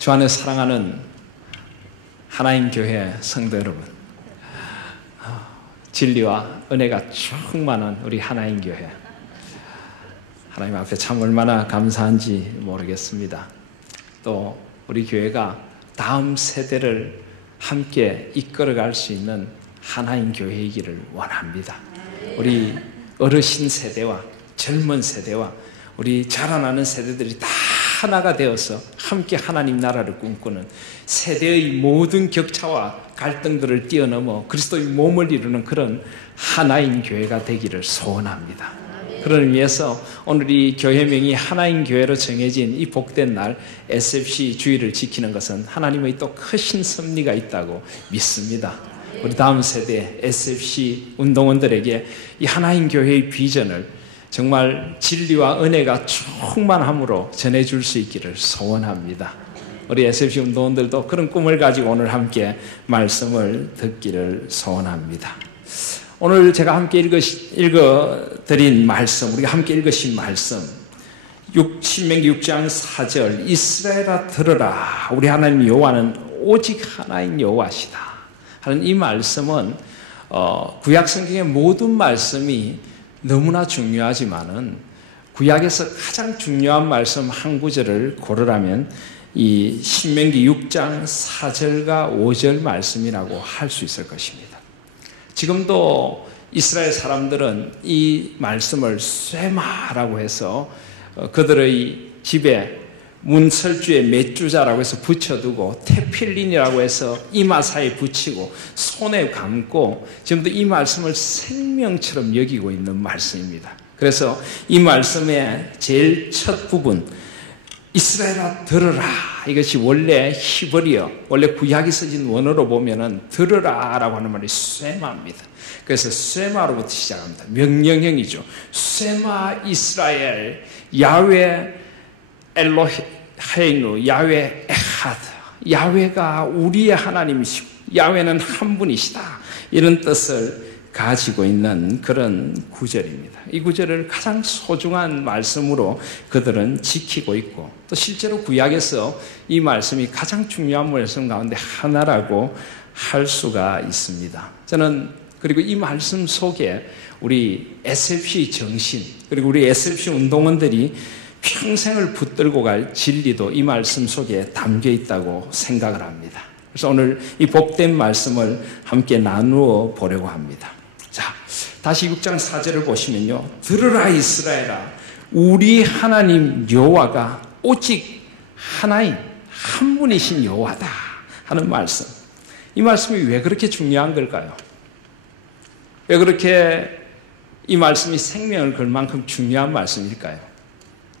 주 안에 사랑하는 하나님 교회 성도 여러분, 진리와 은혜가 충만한 우리 하나님 교회, 하나님 앞에 참 얼마나 감사한지 모르겠습니다. 또 우리 교회가 다음 세대를 함께 이끌어갈 수 있는 하나님 교회이기를 원합니다. 우리 어르신 세대와 젊은 세대와 우리 자라나는 세대들이 다 하나가 되어서 함께 하나님 나라를 꿈꾸는, 세대의 모든 격차와 갈등들을 뛰어넘어 그리스도의 몸을 이루는 그런 하나인 교회가 되기를 소원합니다. 그런 의미에서 오늘 이 교회명이 하나인 교회로 정해진 이 복된 날 SFC 주일을 지키는 것은 하나님의 또 크신 섭리가 있다고 믿습니다. 우리 다음 세대 SFC 운동원들에게 이 하나인 교회의 비전을 정말 진리와 은혜가 충만함으로 전해줄 수 있기를 소원합니다. 우리 SFC 운동원들도 그런 꿈을 가지고 오늘 함께 말씀을 듣기를 소원합니다. 오늘 제가 함께 읽어드린 말씀, 우리가 함께 읽으신 말씀, 신명기 6장 4절, 이스라엘아 들으라, 우리 하나님 여호와는 오직 하나인 여호와시다 하는 이 말씀은 구약 성경의 모든 말씀이 너무나 중요하지만은 구약에서 가장 중요한 말씀 한 구절을 고르라면 이 신명기 6장 4절과 5절 말씀이라고 할 수 있을 것입니다. 지금도 이스라엘 사람들은 이 말씀을 쇠마라고 해서 그들의 집에 문설주에 맷주자라고 해서 붙여두고 테필린이라고 해서 이마 사이에 붙이고 손에 감고 지금도 이 말씀을 생명처럼 여기고 있는 말씀입니다. 그래서 이 말씀의 제일 첫 부분, 이스라엘아 들으라, 이것이 원래 히브리어, 원래 구약이 써진 원어로 보면은 들으라 라고 하는 말이 쇠마입니다. 그래서 쇠마로부터 시작합니다. 명령형이죠. 쇠마 이스라엘 야훼 엘로헤이누, 야훼 에하드, 야훼가 우리의 하나님이시고 야훼는 한 분이시다, 이런 뜻을 가지고 있는 그런 구절입니다. 이 구절을 가장 소중한 말씀으로 그들은 지키고 있고, 또 실제로 구약에서 이 말씀이 가장 중요한 말씀 가운데 하나라고 할 수가 있습니다. 저는 그리고 이 말씀 속에 우리 SFC 정신, 그리고 우리 SFC 운동원들이 평생을 붙들고 갈 진리도 이 말씀 속에 담겨 있다고 생각을 합니다. 그래서 오늘 이 복된 말씀을 함께 나누어 보려고 합니다. 자, 다시 6장 4절을 보시면요, 들으라 이스라엘아, 우리 하나님 여호와가 오직 하나인 한 분이신 여호와다 하는 말씀. 이 말씀이 왜 그렇게 중요한 걸까요? 왜 그렇게 이 말씀이 생명을 걸 만큼 중요한 말씀일까요?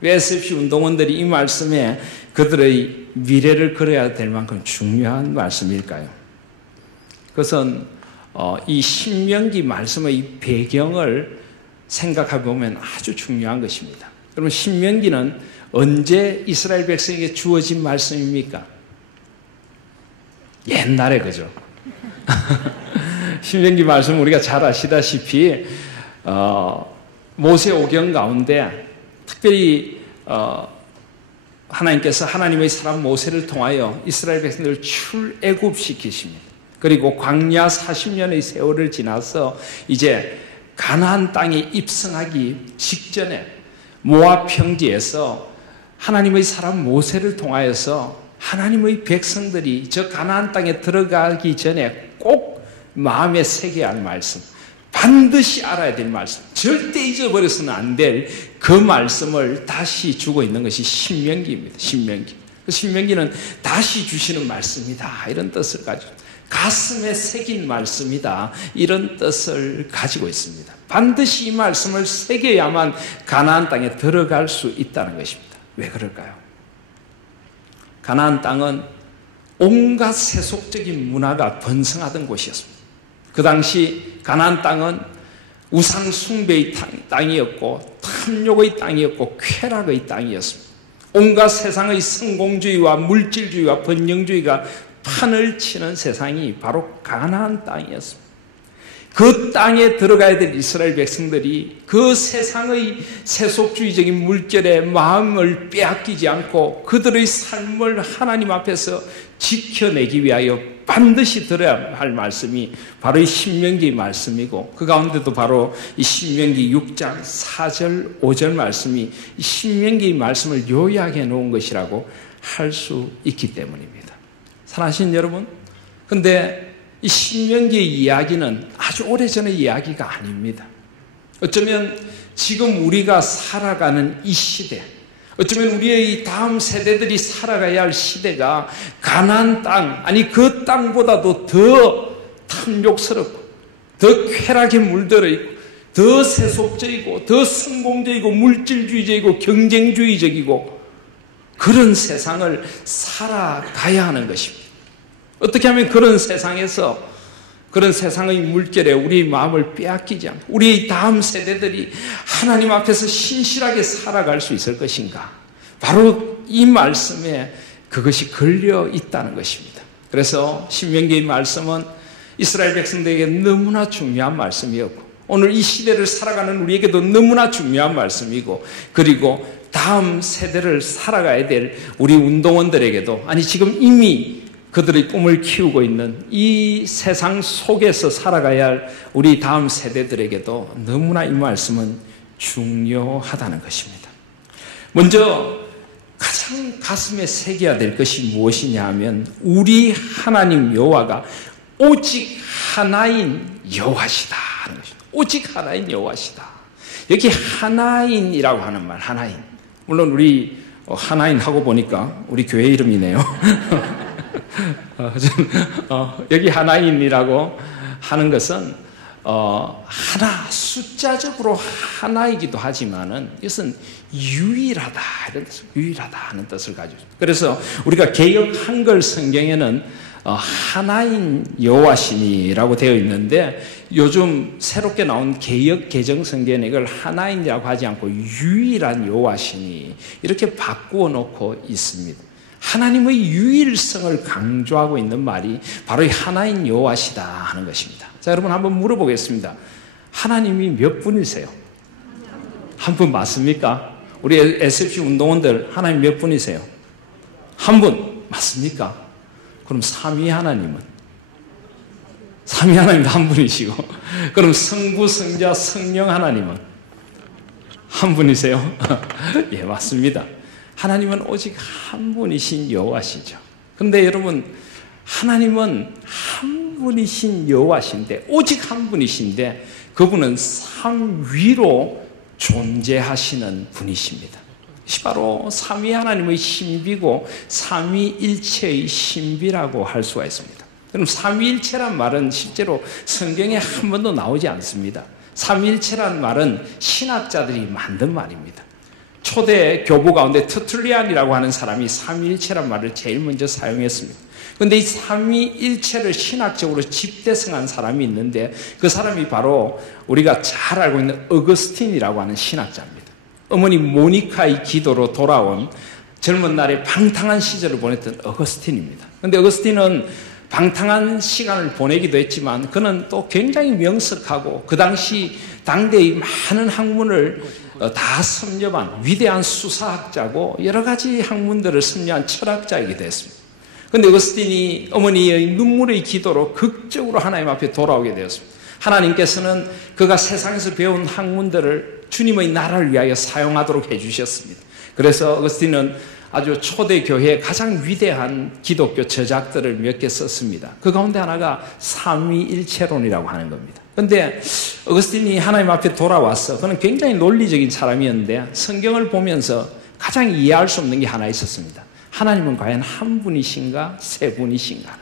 왜 SFC 운동원들이 이 말씀에 그들의 미래를 걸어야 될 만큼 중요한 말씀일까요? 그것은 이 신명기 말씀의 배경을 생각해 보면 아주 중요한 것입니다. 그러면 신명기는 언제 이스라엘 백성에게 주어진 말씀입니까? 옛날에, 그죠? 신명기 말씀 우리가 잘 아시다시피 모세오경 가운데 특별히 하나님께서 하나님의 사람 모세를 통하여 이스라엘 백성들을 출애굽시키십니다. 그리고 광야 40년의 세월을 지나서 이제 가나안 땅에 입성하기 직전에 모압 평지에서 하나님의 사람 모세를 통하여서 하나님의 백성들이 저 가나안 땅에 들어가기 전에 꼭 마음에 새겨야 할 말씀, 반드시 알아야 될 말씀, 절대 잊어버려서는 안 될 그 말씀을 다시 주고 있는 것이 신명기입니다. 신명기. 그 신명기는 다시 주시는 말씀이다, 이런 뜻을 가지고, 가슴에 새긴 말씀이다, 이런 뜻을 가지고 있습니다. 반드시 이 말씀을 새겨야만 가나안 땅에 들어갈 수 있다는 것입니다. 왜 그럴까요? 가나안 땅은 온갖 세속적인 문화가 번성하던 곳이었습니다. 그 당시 가나안 땅은 우상 숭배의 땅이었고 탐욕의 땅이었고 쾌락의 땅이었습니다. 온갖 세상의 성공주의와 물질주의와 번영주의가 판을 치는 세상이 바로 가나안 땅이었습니다. 그 땅에 들어가야 될 이스라엘 백성들이 그 세상의 세속주의적인 물결에 마음을 빼앗기지 않고 그들의 삶을 하나님 앞에서 지켜내기 위하여 반드시 들어야 할 말씀이 바로 이 신명기의 말씀이고, 그 가운데도 바로 이 신명기 6장 4절 5절 말씀이 이 신명기의 말씀을 요약해 놓은 것이라고 할 수 있기 때문입니다. 사랑하시는 여러분, 근데 이 신명기의 이야기는 아주 오래전의 이야기가 아닙니다. 어쩌면 지금 우리가 살아가는 이 시대, 어쩌면 우리의 다음 세대들이 살아가야 할 시대가 가나안 땅, 아니 그 땅보다도 더 탐욕스럽고 더 쾌락에 물들어 있고 더 세속적이고 더 성공적이고 물질주의적이고 경쟁주의적이고 그런 세상을 살아가야 하는 것입니다. 어떻게 하면 그런 세상에서, 그런 세상의 물결에 우리의 마음을 빼앗기지 않고 우리 다음 세대들이 하나님 앞에서 신실하게 살아갈 수 있을 것인가? 바로 이 말씀에 그것이 걸려 있다는 것입니다. 그래서 신명기의 말씀은 이스라엘 백성들에게 너무나 중요한 말씀이었고, 오늘 이 시대를 살아가는 우리에게도 너무나 중요한 말씀이고, 그리고 다음 세대를 살아가야 될 우리 운동원들에게도, 아니 지금 이미 그들의 꿈을 키우고 있는 이 세상 속에서 살아가야 할 우리 다음 세대들에게도 너무나 이 말씀은 중요하다는 것입니다. 먼저 가장 가슴에 새겨야 될 것이 무엇이냐 하면, 우리 하나님 여호와가 오직 하나인 여호와시다 하는 것입니다. 오직 하나인 여호와시다. 여기 하나인이라고 하는 말, 하나인, 물론 우리 하나인 하고 보니까 우리 교회 이름이네요. 여기 하나인이라고 하는 것은 하나, 숫자적으로 하나이기도 하지만은 이것은 유일하다, 이런 뜻을, 유일하다 하는 뜻을 가지고 있습니다. 그래서 우리가 개역 한글 성경에는 하나인 여호와시니라고 되어 있는데, 요즘 새롭게 나온 개역 개정 성경에 이걸 하나인이라고 하지 않고 유일한 여호와시니 이렇게 바꾸어 놓고 있습니다. 하나님의 유일성을 강조하고 있는 말이 바로 이 하나인 여호와시다 하는 것입니다. 자, 여러분 한번 물어보겠습니다. 하나님이 몇 분이세요? 한 분 맞습니까? 우리 SFC 운동원들 하나님 몇 분이세요? 한 분 맞습니까? 그럼 삼위 하나님은? 삼위 하나님도 한 분이시고, 그럼 성부, 성자, 성령 하나님은 한 분이세요? 예, 맞습니다. 하나님은 오직 한 분이신 여호와시죠. 그런데 여러분, 하나님은 한 분이신 여호와신데, 오직 한 분이신데 그분은 삼위로 존재하시는 분이십니다. 이것이 바로 삼위 하나님의 신비고 삼위일체의 신비라고 할 수가 있습니다. 그럼 삼위일체란 말은 실제로 성경에 한 번도 나오지 않습니다. 삼위일체란 말은 신학자들이 만든 말입니다. 초대 교부 가운데 터툴리안이라고 하는 사람이 삼위일체란 말을 제일 먼저 사용했습니다. 그런데 이 삼위일체를 신학적으로 집대성한 사람이 있는데, 그 사람이 바로 우리가 잘 알고 있는 어거스틴이라고 하는 신학자입니다. 어머니 모니카의 기도로 돌아온 젊은 날에 방탕한 시절을 보냈던 어거스틴입니다. 그런데 어거스틴은 방탕한 시간을 보내기도 했지만 그는 또 굉장히 명석하고 그 당시 당대의 많은 학문을 다 섭렵한 위대한 수사학자고 여러 가지 학문들을 섭렵한 철학자이기도 했습니다. 그런데 어거스틴이 어머니의 눈물의 기도로 극적으로 하나님 앞에 돌아오게 되었습니다. 하나님께서는 그가 세상에서 배운 학문들을 주님의 나라를 위하여 사용하도록 해주셨습니다. 그래서 어거스틴은 아주 초대 교회의 가장 위대한 기독교 저작들을 몇 개 썼습니다. 그 가운데 하나가 삼위일체론이라고 하는 겁니다. 그런데 어거스틴이 하나님 앞에 돌아와서, 그는 굉장히 논리적인 사람이었는데 성경을 보면서 가장 이해할 수 없는 게 하나 있었습니다. 하나님은 과연 한 분이신가 세 분이신가?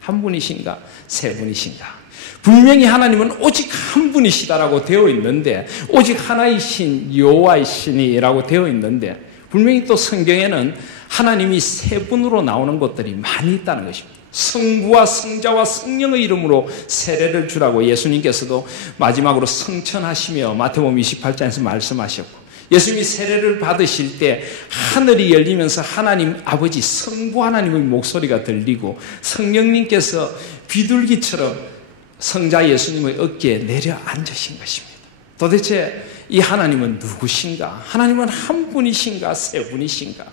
한 분이신가 세 분이신가? 분명히 하나님은 오직 한 분이시다라고 되어 있는데, 오직 하나이신 여호와이시니라고 되어 있는데, 분명히 또 성경에는 하나님이 세 분으로 나오는 것들이 많이 있다는 것입니다. 성부와 성자와 성령의 이름으로 세례를 주라고 예수님께서도 마지막으로 성천하시며 마태복음 28장에서 말씀하셨고, 예수님이 세례를 받으실 때 하늘이 열리면서 하나님 아버지 성부 하나님의 목소리가 들리고 성령님께서 비둘기처럼 성자 예수님의 어깨에 내려앉으신 것입니다. 도대체 이 하나님은 누구신가? 하나님은 한 분이신가? 세 분이신가?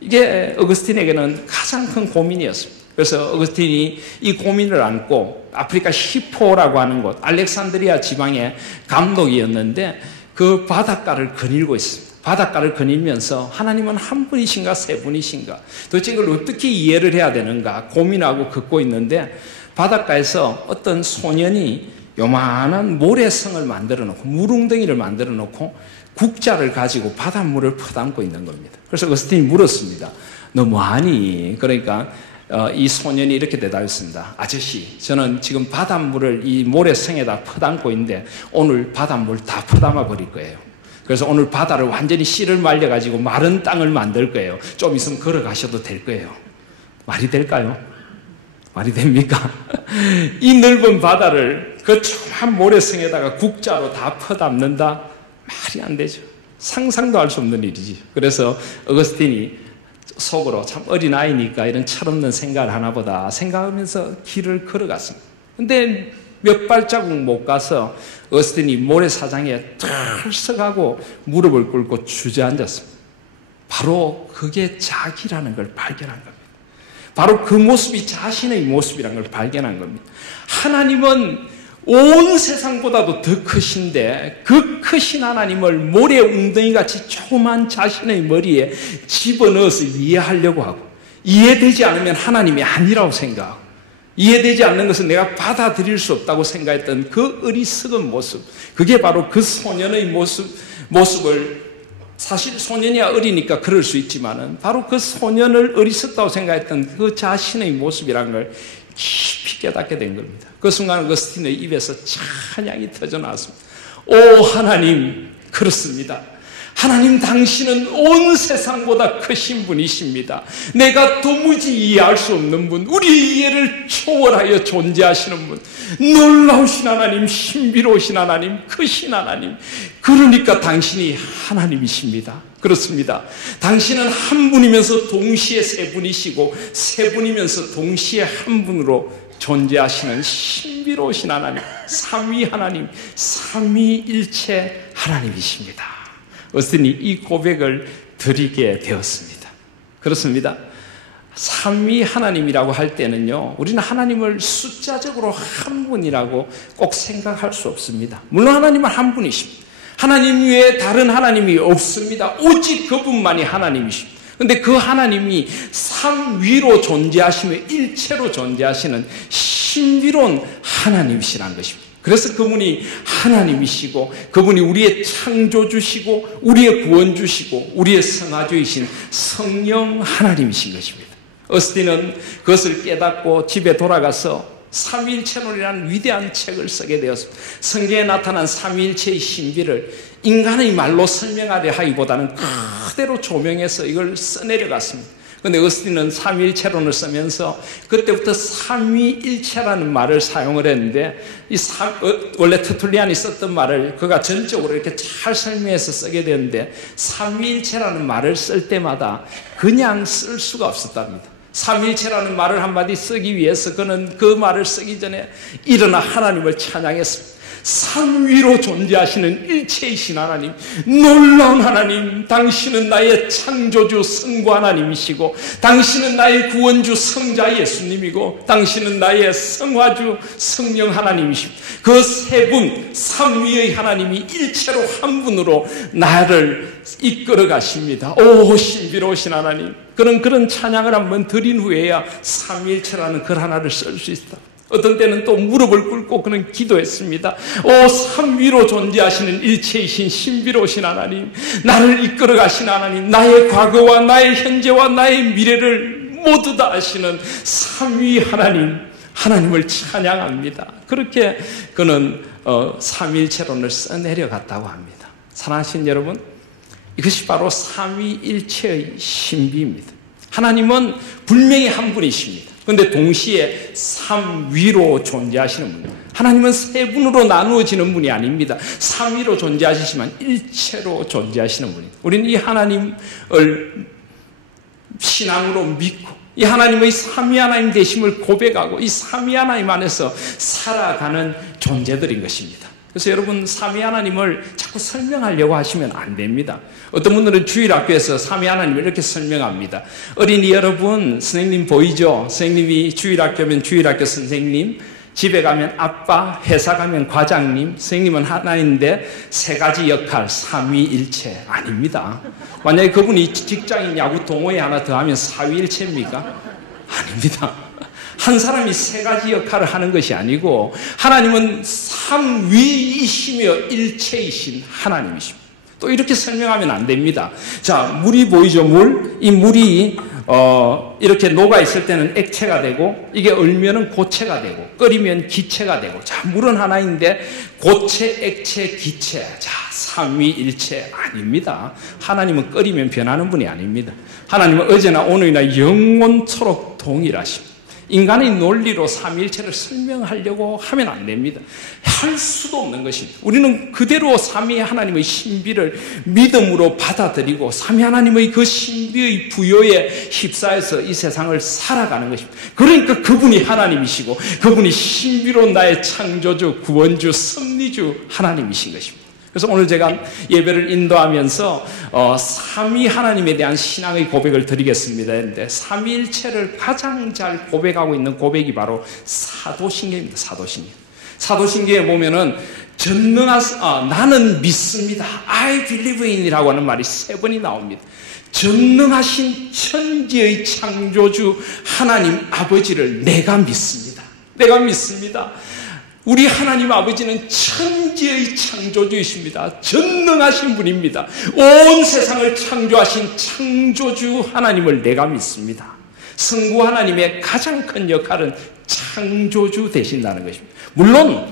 이게 어거스틴에게는 가장 큰 고민이었습니다. 그래서 어거스틴이 이 고민을 안고 아프리카 히포라고 하는 곳, 알렉산드리아 지방의 감독이었는데 그 바닷가를 거닐고 있습니다. 바닷가를 거닐면서 하나님은 한 분이신가 세 분이신가? 도대체 이걸 어떻게 이해를 해야 되는가 고민하고 걷고 있는데 바닷가에서 어떤 소년이 요만한 모래성을 만들어 놓고 물웅덩이를 만들어 놓고 국자를 가지고 바닷물을 퍼담고 있는 겁니다. 그래서 어거스틴이 물었습니다. 너 뭐하니? 그러니까 이 소년이 이렇게 대답했습니다. 아저씨, 저는 지금 바닷물을 이 모래성에다 퍼담고 있는데 오늘 바닷물 다 퍼담아 버릴 거예요. 그래서 오늘 바다를 완전히 씨를 말려가지고 마른 땅을 만들 거예요. 좀 있으면 걸어가셔도 될 거예요. 말이 될까요? 말이 됩니까? 이 넓은 바다를 그 조그만 모래성에다가 국자로 다 퍼담는다? 말이 안 되죠. 상상도 할 수 없는 일이지. 그래서 어거스틴이 속으로 참 어린아이니까 이런 철없는 생각을 하나보다 생각하면서 길을 걸어갔습니다. 근데 몇 발자국 못 가서 어거스틴이 모래사장에 털썩하고 무릎을 꿇고 주저앉았습니다. 바로 그게 자기라는 걸 발견한 겁니다. 바로 그 모습이 자신의 모습이라는 걸 발견한 겁니다. 하나님은 온 세상보다도 더 크신데 그 크신 하나님을 모래 웅덩이같이 조그만 자신의 머리에 집어넣어서 이해하려고 하고 이해되지 않으면 하나님이 아니라고 생각하고 이해되지 않는 것은 내가 받아들일 수 없다고 생각했던 그 어리석은 모습, 그게 바로 그 소년의 모습을 사실 소년이야 어리니까 그럴 수 있지만은 바로 그 소년을 어리석다고 생각했던 그 자신의 모습이라는 걸 깊이 깨닫게 된 겁니다. 그 순간 어거스틴의 입에서 찬양이 터져나왔습니다. 오 하나님, 그렇습니다. 하나님 당신은 온 세상보다 크신 분이십니다. 내가 도무지 이해할 수 없는 분, 우리 이해를 초월하여 존재하시는 분, 놀라우신 하나님, 신비로우신 하나님, 크신 하나님, 그러니까 당신이 하나님이십니다. 그렇습니다. 당신은 한 분이면서 동시에 세 분이시고 세 분이면서 동시에 한 분으로 존재하시는 신비로우신 하나님, 삼위 하나님, 삼위일체 하나님이십니다. 어거스틴이 이 고백을 드리게 되었습니다. 그렇습니다. 삼위 하나님이라고 할 때는요, 우리는 하나님을 숫자적으로 한 분이라고 꼭 생각할 수 없습니다. 물론 하나님은 한 분이십니다. 하나님 외에 다른 하나님이 없습니다. 오직 그분만이 하나님이십니다. 그런데 그 하나님이 삼위로 존재하시며 일체로 존재하시는 신비로운 하나님이시라는 것입니다. 그래서 그분이 하나님이시고 그분이 우리의 창조주시고 우리의 구원주시고 우리의 성화주이신 성령 하나님이신 것입니다. 어거스틴은 그것을 깨닫고 집에 돌아가서 삼위일체론이라는 위대한 책을 쓰게 되었습니다. 성경에 나타난 삼위일체의 신비를 인간의 말로 설명하려 하기보다는 그대로 조명해서 이걸 써내려갔습니다. 그런데 어거스틴은 삼위일체론을 쓰면서 그때부터 삼위일체라는 말을 사용을 했는데 원래 터툴리안이 썼던 말을 그가 전적으로 이렇게 잘 설명해서 쓰게 되는데 삼위일체라는 말을 쓸 때마다 그냥 쓸 수가 없었답니다. 삼위일체라는 말을 한마디 쓰기 위해서 그는 그 말을 쓰기 전에 일어나 하나님을 찬양했습니다. 삼위로 존재하시는 일체이신 하나님, 놀라운 하나님, 당신은 나의 창조주 성부 하나님이시고 당신은 나의 구원주 성자 예수님이고 당신은 나의 성화주 성령 하나님이십니다. 그 세 분 삼위의 하나님이 일체로 한 분으로 나를 이끌어 가십니다. 오 신비로우신 하나님, 그런 찬양을 한번 드린 후에야 삼위일체라는 글 하나를 쓸 수 있다. 어떤 때는 또 무릎을 꿇고 그는 기도했습니다. 오 삼위로 존재하시는 일체이신 신비로우신 하나님, 나를 이끌어 가신 하나님, 나의 과거와 나의 현재와 나의 미래를 모두 다 아시는 삼위 하나님, 하나님을 찬양합니다. 그렇게 그는 삼위일체론을 써내려갔다고 합니다. 사랑하신 여러분, 이것이 바로 삼위일체의 신비입니다. 하나님은 분명히 한 분이십니다. 그런데 동시에 삼위로 존재하시는 분, 하나님은 세 분으로 나누어지는 분이 아닙니다. 삼위로 존재하시지만 일체로 존재하시는 분입니다. 우리는 이 하나님을 신앙으로 믿고 이 하나님의 삼위 하나님 되심을 고백하고 이 삼위 하나님 안에서 살아가는 존재들인 것입니다. 그래서 여러분 삼위 하나님을 자꾸 설명하려고 하시면 안 됩니다. 어떤 분들은 주일학교에서 삼위 하나님을 이렇게 설명합니다. 어린이 여러분, 선생님 보이죠? 선생님이 주일학교면 주일학교 선생님, 집에 가면 아빠, 회사 가면 과장님, 선생님은 하나인데 세 가지 역할, 삼위일체 아닙니다. 만약에 그분이 직장인 야구 동호회 하나 더하면 사위일체입니까? 아닙니다. 한 사람이 세 가지 역할을 하는 것이 아니고 하나님은 삼위이시며 일체이신 하나님이십니다. 또 이렇게 설명하면 안 됩니다. 자, 물이 보이죠? 물. 이 물이 이렇게 녹아 있을 때는 액체가 되고 이게 얼면은 고체가 되고 끓이면 기체가 되고 자, 물은 하나인데 고체, 액체, 기체. 자, 삼위일체 아닙니다. 하나님은 끓이면 변하는 분이 아닙니다. 하나님은 어제나 오늘이나 영원토록 동일하십니다. 인간의 논리로 삼위일체를 설명하려고 하면 안 됩니다. 할 수도 없는 것입니다. 우리는 그대로 삼위 하나님의 신비를 믿음으로 받아들이고 삼위 하나님의 그 신비의 부여에 휩싸여서 이 세상을 살아가는 것입니다. 그러니까 그분이 하나님이시고 그분이 신비로 나의 창조주, 구원주, 섭리주 하나님이신 것입니다. 그래서 오늘 제가 예배를 인도하면서 삼위 하나님에 대한 신앙의 고백을 드리겠습니다. 그런데 삼위일체를 가장 잘 고백하고 있는 고백이 바로 사도신경입니다. 사도신경. 사도신경에 보면은 나는 믿습니다. I believe in 이라고 하는 말이 3번이 나옵니다. 전능하신 천지의 창조주 하나님 아버지를 내가 믿습니다. 내가 믿습니다. 우리 하나님 아버지는 천지의 창조주이십니다. 전능하신 분입니다. 온 세상을 창조하신 창조주 하나님을 내가 믿습니다. 성부 하나님의 가장 큰 역할은 창조주 되신다는 것입니다. 물론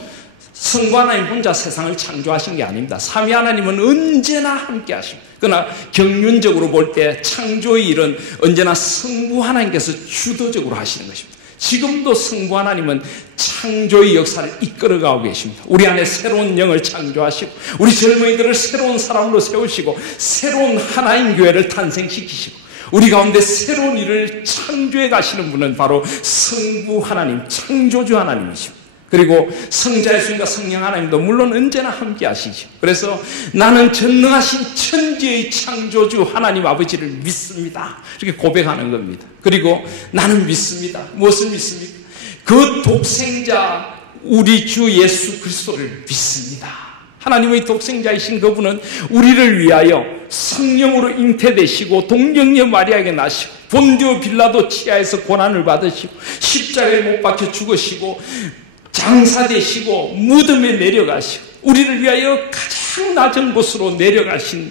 성부 하나님 혼자 세상을 창조하신 게 아닙니다. 삼위 하나님은 언제나 함께 하십니다. 그러나 경륜적으로 볼 때 창조의 일은 언제나 성부 하나님께서 주도적으로 하시는 것입니다. 지금도 성부 하나님은 창조의 역사를 이끌어가고 계십니다. 우리 안에 새로운 영을 창조하시고 우리 젊은이들을 새로운 사람으로 세우시고 새로운 하나님 교회를 탄생시키시고 우리 가운데 새로운 일을 창조해 가시는 분은 바로 성부 하나님, 창조주 하나님이십니다. 그리고 성자 예수님과 성령 하나님도 물론 언제나 함께 하시죠. 그래서 나는 전능하신 천지의 창조주 하나님 아버지를 믿습니다. 이렇게 고백하는 겁니다. 그리고 나는 믿습니다. 무엇을 믿습니까? 그 독생자 우리 주 예수 그리스도를 믿습니다. 하나님의 독생자이신 그분은 우리를 위하여 성령으로 잉태되시고 동정녀 마리아에게 나시고 본디오 빌라도 치하에서 고난을 받으시고 십자가에 못 박혀 죽으시고 장사되시고 무덤에 내려가시고 우리를 위하여 가장 낮은 곳으로 내려가신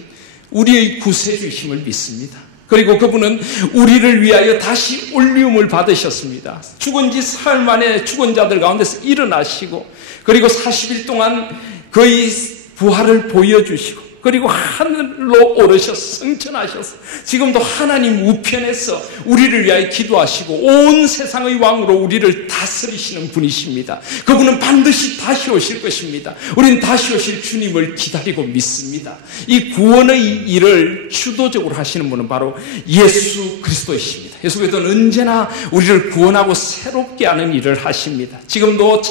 우리의 구세주이심을 믿습니다. 그리고 그분은 우리를 위하여 다시 올리움을 받으셨습니다. 죽은 지 사흘 만에 죽은 자들 가운데서 일어나시고 그리고 40일 동안 그의 부활을 보여주시고 그리고 하늘로 오르셔서 승천하셔서 지금도 하나님 우편에서 우리를 위하여 기도하시고 온 세상의 왕으로 우리를 다스리시는 분이십니다. 그분은 반드시 다시 오실 것입니다. 우리는 다시 오실 주님을 기다리고 믿습니다. 이 구원의 일을 주도적으로 하시는 분은 바로 예수 그리스도이십니다. 예수 그리스도는 언제나 우리를 구원하고 새롭게 하는 일을 하십니다. 지금도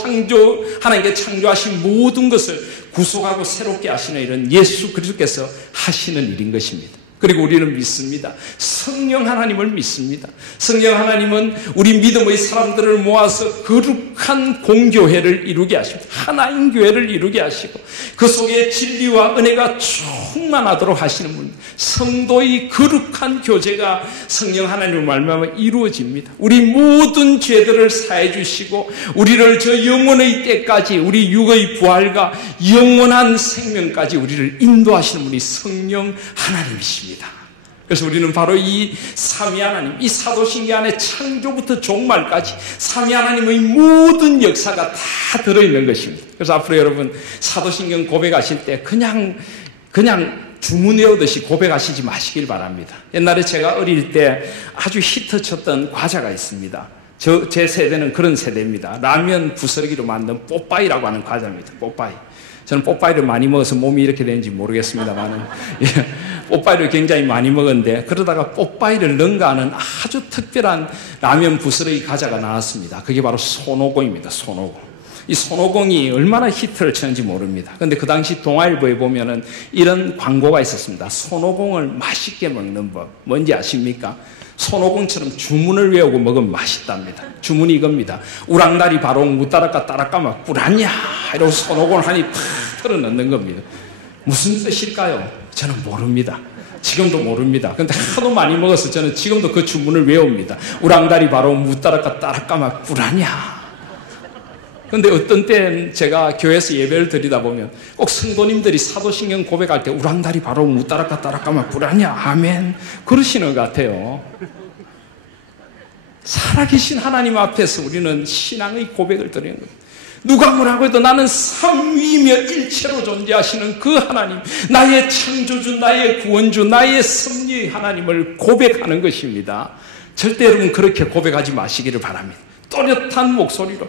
하나님께 창조하신 모든 것을 구속하고 새롭게 하시는 일은 예수 그리스도께서 하시는 일인 것입니다. 그리고 우리는 믿습니다. 성령 하나님을 믿습니다. 성령 하나님은 우리 믿음의 사람들을 모아서 거룩한 공교회를 이루게 하십니다. 하나인 교회를 이루게 하시고 그 속에 진리와 은혜가 충만하도록 하시는 분. 성도의 거룩한 교제가 성령 하나님을 말미암아 이루어집니다. 우리 모든 죄들을 사해 주시고 우리를 저 영원의 때까지 우리 육의 부활과 영원한 생명까지 우리를 인도하시는 분이 성령 하나님이십니다. 그래서 우리는 바로 이 삼위 하나님, 이 사도신경 안에 창조부터 종말까지 삼위 하나님의 모든 역사가 다 들어있는 것입니다. 그래서 앞으로 여러분 사도신경 고백하실 때 그냥 주문 외우듯이 고백하시지 마시길 바랍니다. 옛날에 제가 어릴 때 아주 히트쳤던 과자가 있습니다. 제 세대는 그런 세대입니다. 라면 부스러기로 만든 뽀빠이라고 하는 과자입니다. 뽀빠이. 저는 뽀빠이를 많이 먹어서 몸이 이렇게 되는지 모르겠습니다만 뽀빠이를 굉장히 많이 먹었는데 그러다가 뽀빠이를 능가하는 아주 특별한 라면 부스러기 과자가 나왔습니다. 그게 바로 손오공입니다. 손오공. 이 손오공이 얼마나 히트를 쳤는지 모릅니다. 그런데 그 당시 동아일보에 보면은 이런 광고가 있었습니다. 손오공을 맛있게 먹는 법. 뭔지 아십니까? 손오공처럼 주문을 외우고 먹으면 맛있답니다. 주문이 이겁니다. 우랑다리 바롱 무따라까 따라까마 꾸라냐 이러고 손오공을 한 입 팍 털어 넣는 겁니다. 무슨 뜻일까요? 저는 모릅니다. 지금도 모릅니다. 근데 하도 많이 먹어서 저는 지금도 그 주문을 외웁니다. 우랑다리 바롱 무따라까 따라까마 꾸라냐. 근데 어떤 때는 제가 교회에서 예배를 드리다 보면 꼭 성도님들이 사도신경 고백할 때 우랑다리 바로 무따라까 따라까마 꾸라냐 아멘 그러시는 것 같아요. 살아계신 하나님 앞에서 우리는 신앙의 고백을 드리는 거예요. 누가 뭐라고 해도 나는 삼위며 일체로 존재하시는 그 하나님, 나의 창조주, 나의 구원주, 나의 섭리의 하나님을 고백하는 것입니다. 절대 여러분 그렇게 고백하지 마시기를 바랍니다. 또렷한 목소리로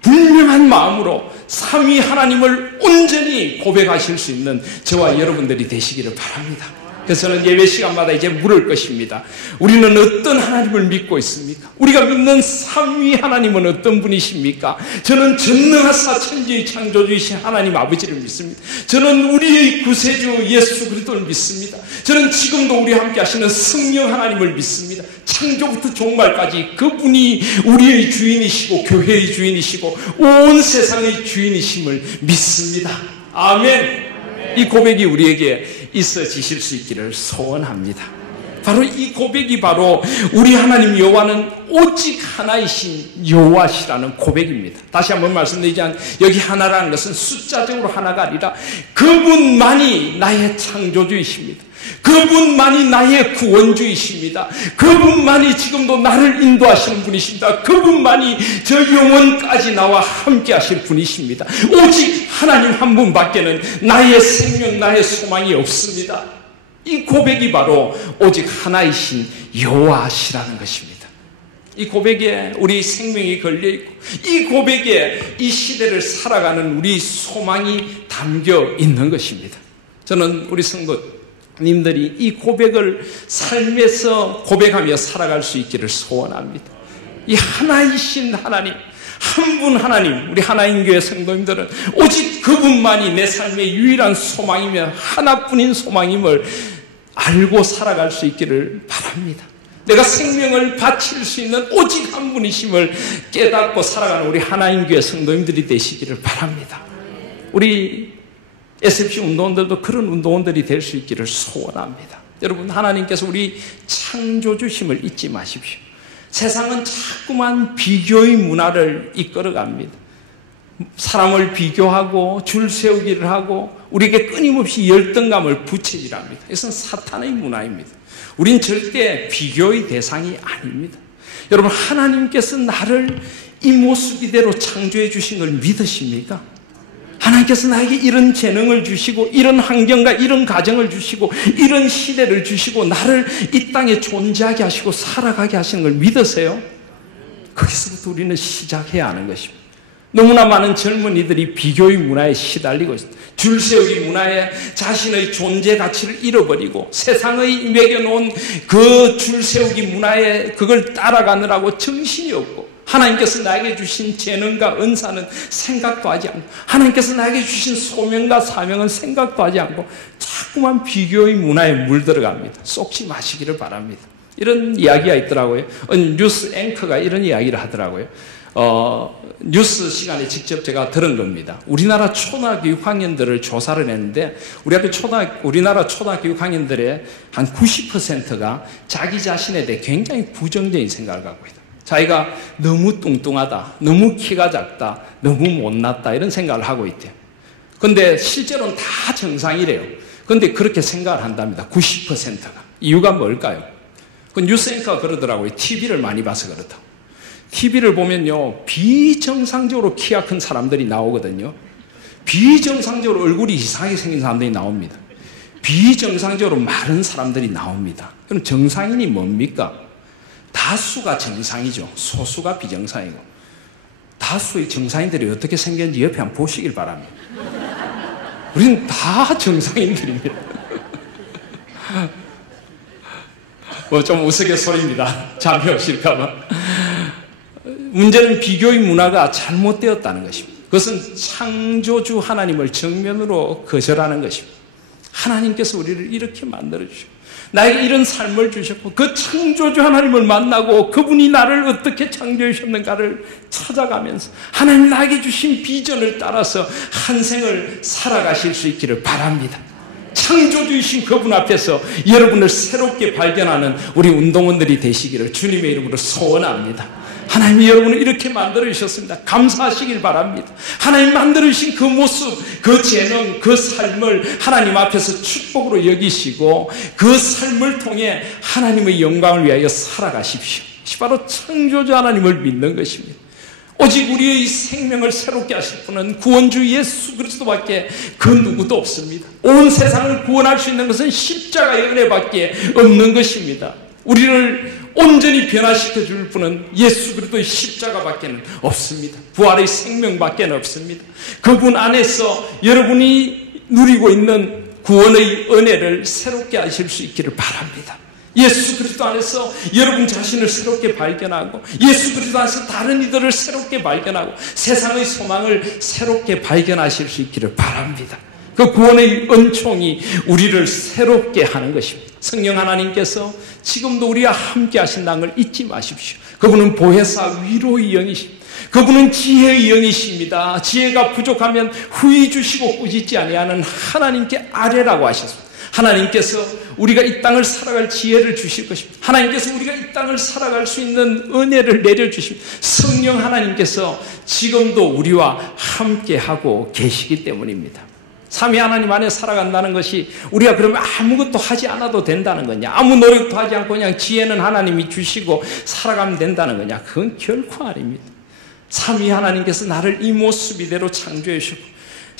분명한 마음으로 삼위 하나님을 온전히 고백하실 수 있는 저와 여러분들이 되시기를 바랍니다. 그래서 저는 예배 시간마다 이제 물을 것입니다. 우리는 어떤 하나님을 믿고 있습니까? 우리가 믿는 삼위 하나님은 어떤 분이십니까? 저는 전능하사 천지의 창조주이신 하나님 아버지를 믿습니다. 저는 우리의 구세주 예수 그리스도를 믿습니다. 저는 지금도 우리와 함께 하시는 성령 하나님을 믿습니다. 창조부터 종말까지 그분이 우리의 주인이시고 교회의 주인이시고 온 세상의 주인이심을 믿습니다. 아멘. 이 고백이 우리에게 있어지실 수 있기를 소원합니다. 바로 이 고백이 바로 우리 하나님 여호와는 오직 하나이신 여호와시라는 고백입니다. 다시 한번 말씀드리자면 여기 하나라는 것은 숫자적으로 하나가 아니라 그분만이 나의 창조주이십니다. 그분만이 나의 구원주이십니다. 그분만이 지금도 나를 인도하시는 분이십니다. 그분만이 저 영원까지 나와 함께 하실 분이십니다. 오직 하나님 한 분밖에는 나의 생명, 나의 소망이 없습니다. 이 고백이 바로 오직 하나이신 여호와시라는 것입니다. 이 고백에 우리 생명이 걸려있고 이 고백에 이 시대를 살아가는 우리 소망이 담겨 있는 것입니다. 저는 우리 성도님들이 이 고백을 삶에서 고백하며 살아갈 수 있기를 소원합니다. 이 하나이신 하나님, 한 분 하나님, 우리 하나인교회 성도님들은 오직 그분만이 내 삶의 유일한 소망이며 하나뿐인 소망임을 알고 살아갈 수 있기를 바랍니다. 내가 생명을 바칠 수 있는 오직 한 분이심을 깨닫고 살아가는 우리 하나인교회 성도님들이 되시기를 바랍니다. 우리 SFC 운동원들도 그런 운동원들이 될 수 있기를 소원합니다. 여러분, 하나님께서 우리 창조주심을 잊지 마십시오. 세상은 자꾸만 비교의 문화를 이끌어갑니다. 사람을 비교하고 줄 세우기를 하고 우리에게 끊임없이 열등감을 부채질합니다. 이것은 사탄의 문화입니다. 우린 절대 비교의 대상이 아닙니다. 여러분, 하나님께서 나를 이 모습 이대로 창조해 주신 걸 믿으십니까? 하나님께서 나에게 이런 재능을 주시고 이런 환경과 이런 가정을 주시고 이런 시대를 주시고 나를 이 땅에 존재하게 하시고 살아가게 하시는 걸 믿으세요? 거기서부터 우리는 시작해야 하는 것입니다. 너무나 많은 젊은이들이 비교의 문화에 시달리고 있습니다. 줄 세우기 문화에 자신의 존재 가치를 잃어버리고 세상의 매겨놓은 그 줄 세우기 문화에 그걸 따라가느라고 정신이 없고 하나님께서 나에게 주신 재능과 은사는 생각도 하지 않고 하나님께서 나에게 주신 소명과 사명은 생각도 하지 않고 자꾸만 비교의 문화에 물들어갑니다. 쏙지 마시기를 바랍니다. 이런 이야기가 있더라고요. 뉴스 앵커가 이런 이야기를 하더라고요. 뉴스 시간에 직접 제가 들은 겁니다. 우리나라 초등학교 6학년들을 조사를 했는데 우리나라 초등학교 6학년들의 한 90%가 자기 자신에 대해 굉장히 부정적인 생각을 갖고 있다. 자기가 너무 뚱뚱하다, 너무 키가 작다, 너무 못났다 이런 생각을 하고 있대요. 그런데 실제로는 다 정상이래요. 그런데 그렇게 생각을 한답니다. 90%가. 이유가 뭘까요? 그 뉴스 앵커가 그러더라고요. TV를 많이 봐서 그렇다고. TV를 보면요, 비정상적으로 키가 큰 사람들이 나오거든요. 비정상적으로 얼굴이 이상하게 생긴 사람들이 나옵니다. 비정상적으로 마른 사람들이 나옵니다. 그럼 정상인이 뭡니까? 다수가 정상이죠. 소수가 비정상이고. 다수의 정상인들이 어떻게 생겼는지 옆에 한번 보시길 바랍니다. 우리는 다 정상인들입니다. 좀 우스갯소리입니다. 잠이 오실까봐. 문제는 비교의 문화가 잘못되었다는 것입니다. 그것은 창조주 하나님을 정면으로 거절하는 것입니다. 하나님께서 우리를 이렇게 만들어주셨고 나에게 이런 삶을 주셨고 그 창조주 하나님을 만나고 그분이 나를 어떻게 창조해 주셨는가를 찾아가면서 하나님 나에게 주신 비전을 따라서 한 생을 살아가실 수 있기를 바랍니다. 창조주이신 그분 앞에서 여러분을 새롭게 발견하는 우리 운동원들이 되시기를 주님의 이름으로 소원합니다. 하나님이 여러분을 이렇게 만들어주셨습니다. 감사하시길 바랍니다. 하나님 만들어주신 그 모습, 그 재능, 그 삶을 하나님 앞에서 축복으로 여기시고 그 삶을 통해 하나님의 영광을 위하여 살아가십시오. 이것이 바로 창조주 하나님을 믿는 것입니다. 오직 우리의 생명을 새롭게 하실 분은 구원주 예수 그리스도밖에 그 누구도 없습니다. 온 세상을 구원할 수 있는 것은 십자가의 은혜밖에 없는 것입니다. 우리를 온전히 변화시켜 줄 분은 예수 그리스도의 십자가밖에 없습니다. 부활의 생명밖에 없습니다. 그분 안에서 여러분이 누리고 있는 구원의 은혜를 새롭게 하실 수 있기를 바랍니다. 예수 그리스도 안에서 여러분 자신을 새롭게 발견하고 예수 그리스도 안에서 다른 이들을 새롭게 발견하고 세상의 소망을 새롭게 발견하실 수 있기를 바랍니다. 그 구원의 은총이 우리를 새롭게 하는 것입니다. 성령 하나님께서 지금도 우리와 함께 하신다는 걸 잊지 마십시오. 그분은 보혜사 위로의 영이십니다. 그분은 지혜의 영이십니다. 지혜가 부족하면 후히 주시고 꾸짖지 아니하는 하나님께 아뢰라고 하셨습니다. 하나님께서 우리가 이 땅을 살아갈 지혜를 주실 것입니다. 하나님께서 우리가 이 땅을 살아갈 수 있는 은혜를 내려주십니다. 성령 하나님께서 지금도 우리와 함께하고 계시기 때문입니다. 삼위 하나님 안에 살아간다는 것이 우리가 그러면 아무것도 하지 않아도 된다는 거냐, 아무 노력도 하지 않고 그냥 지혜는 하나님이 주시고 살아가면 된다는 거냐, 그건 결코 아닙니다. 삼위 하나님께서 나를 이 모습 이대로 창조해 주셨고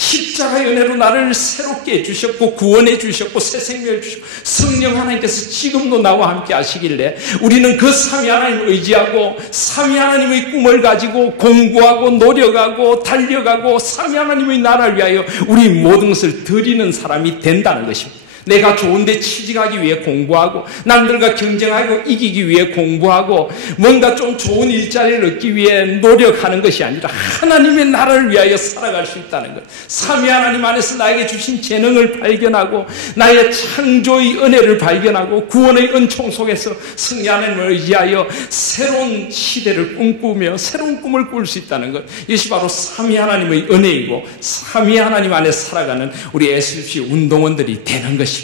십자가의 은혜로 나를 새롭게 해주셨고 구원해 주셨고 새 생명을 주셨고 성령 하나님께서 지금도 나와 함께 하시길래 우리는 그 삼위 하나님을 의지하고 삼위 하나님의 꿈을 가지고 공부하고 노력하고 달려가고 삼위 하나님의 나라를 위하여 우리 모든 것을 드리는 사람이 된다는 것입니다. 내가 좋은 데 취직하기 위해 공부하고 남들과 경쟁하고 이기기 위해 공부하고 뭔가 좀 좋은 일자리를 얻기 위해 노력하는 것이 아니라 하나님의 나라를 위하여 살아갈 수 있다는 것. 삼위 하나님 안에서 나에게 주신 재능을 발견하고 나의 창조의 은혜를 발견하고 구원의 은총 속에서 성령 하나님을 의지하여 새로운 시대를 꿈꾸며 새로운 꿈을 꿀 수 있다는 것. 이것이 바로 삼위 하나님의 은혜이고 삼위 하나님 안에 살아가는 우리 SFC 운동원들이 되는 것입니다.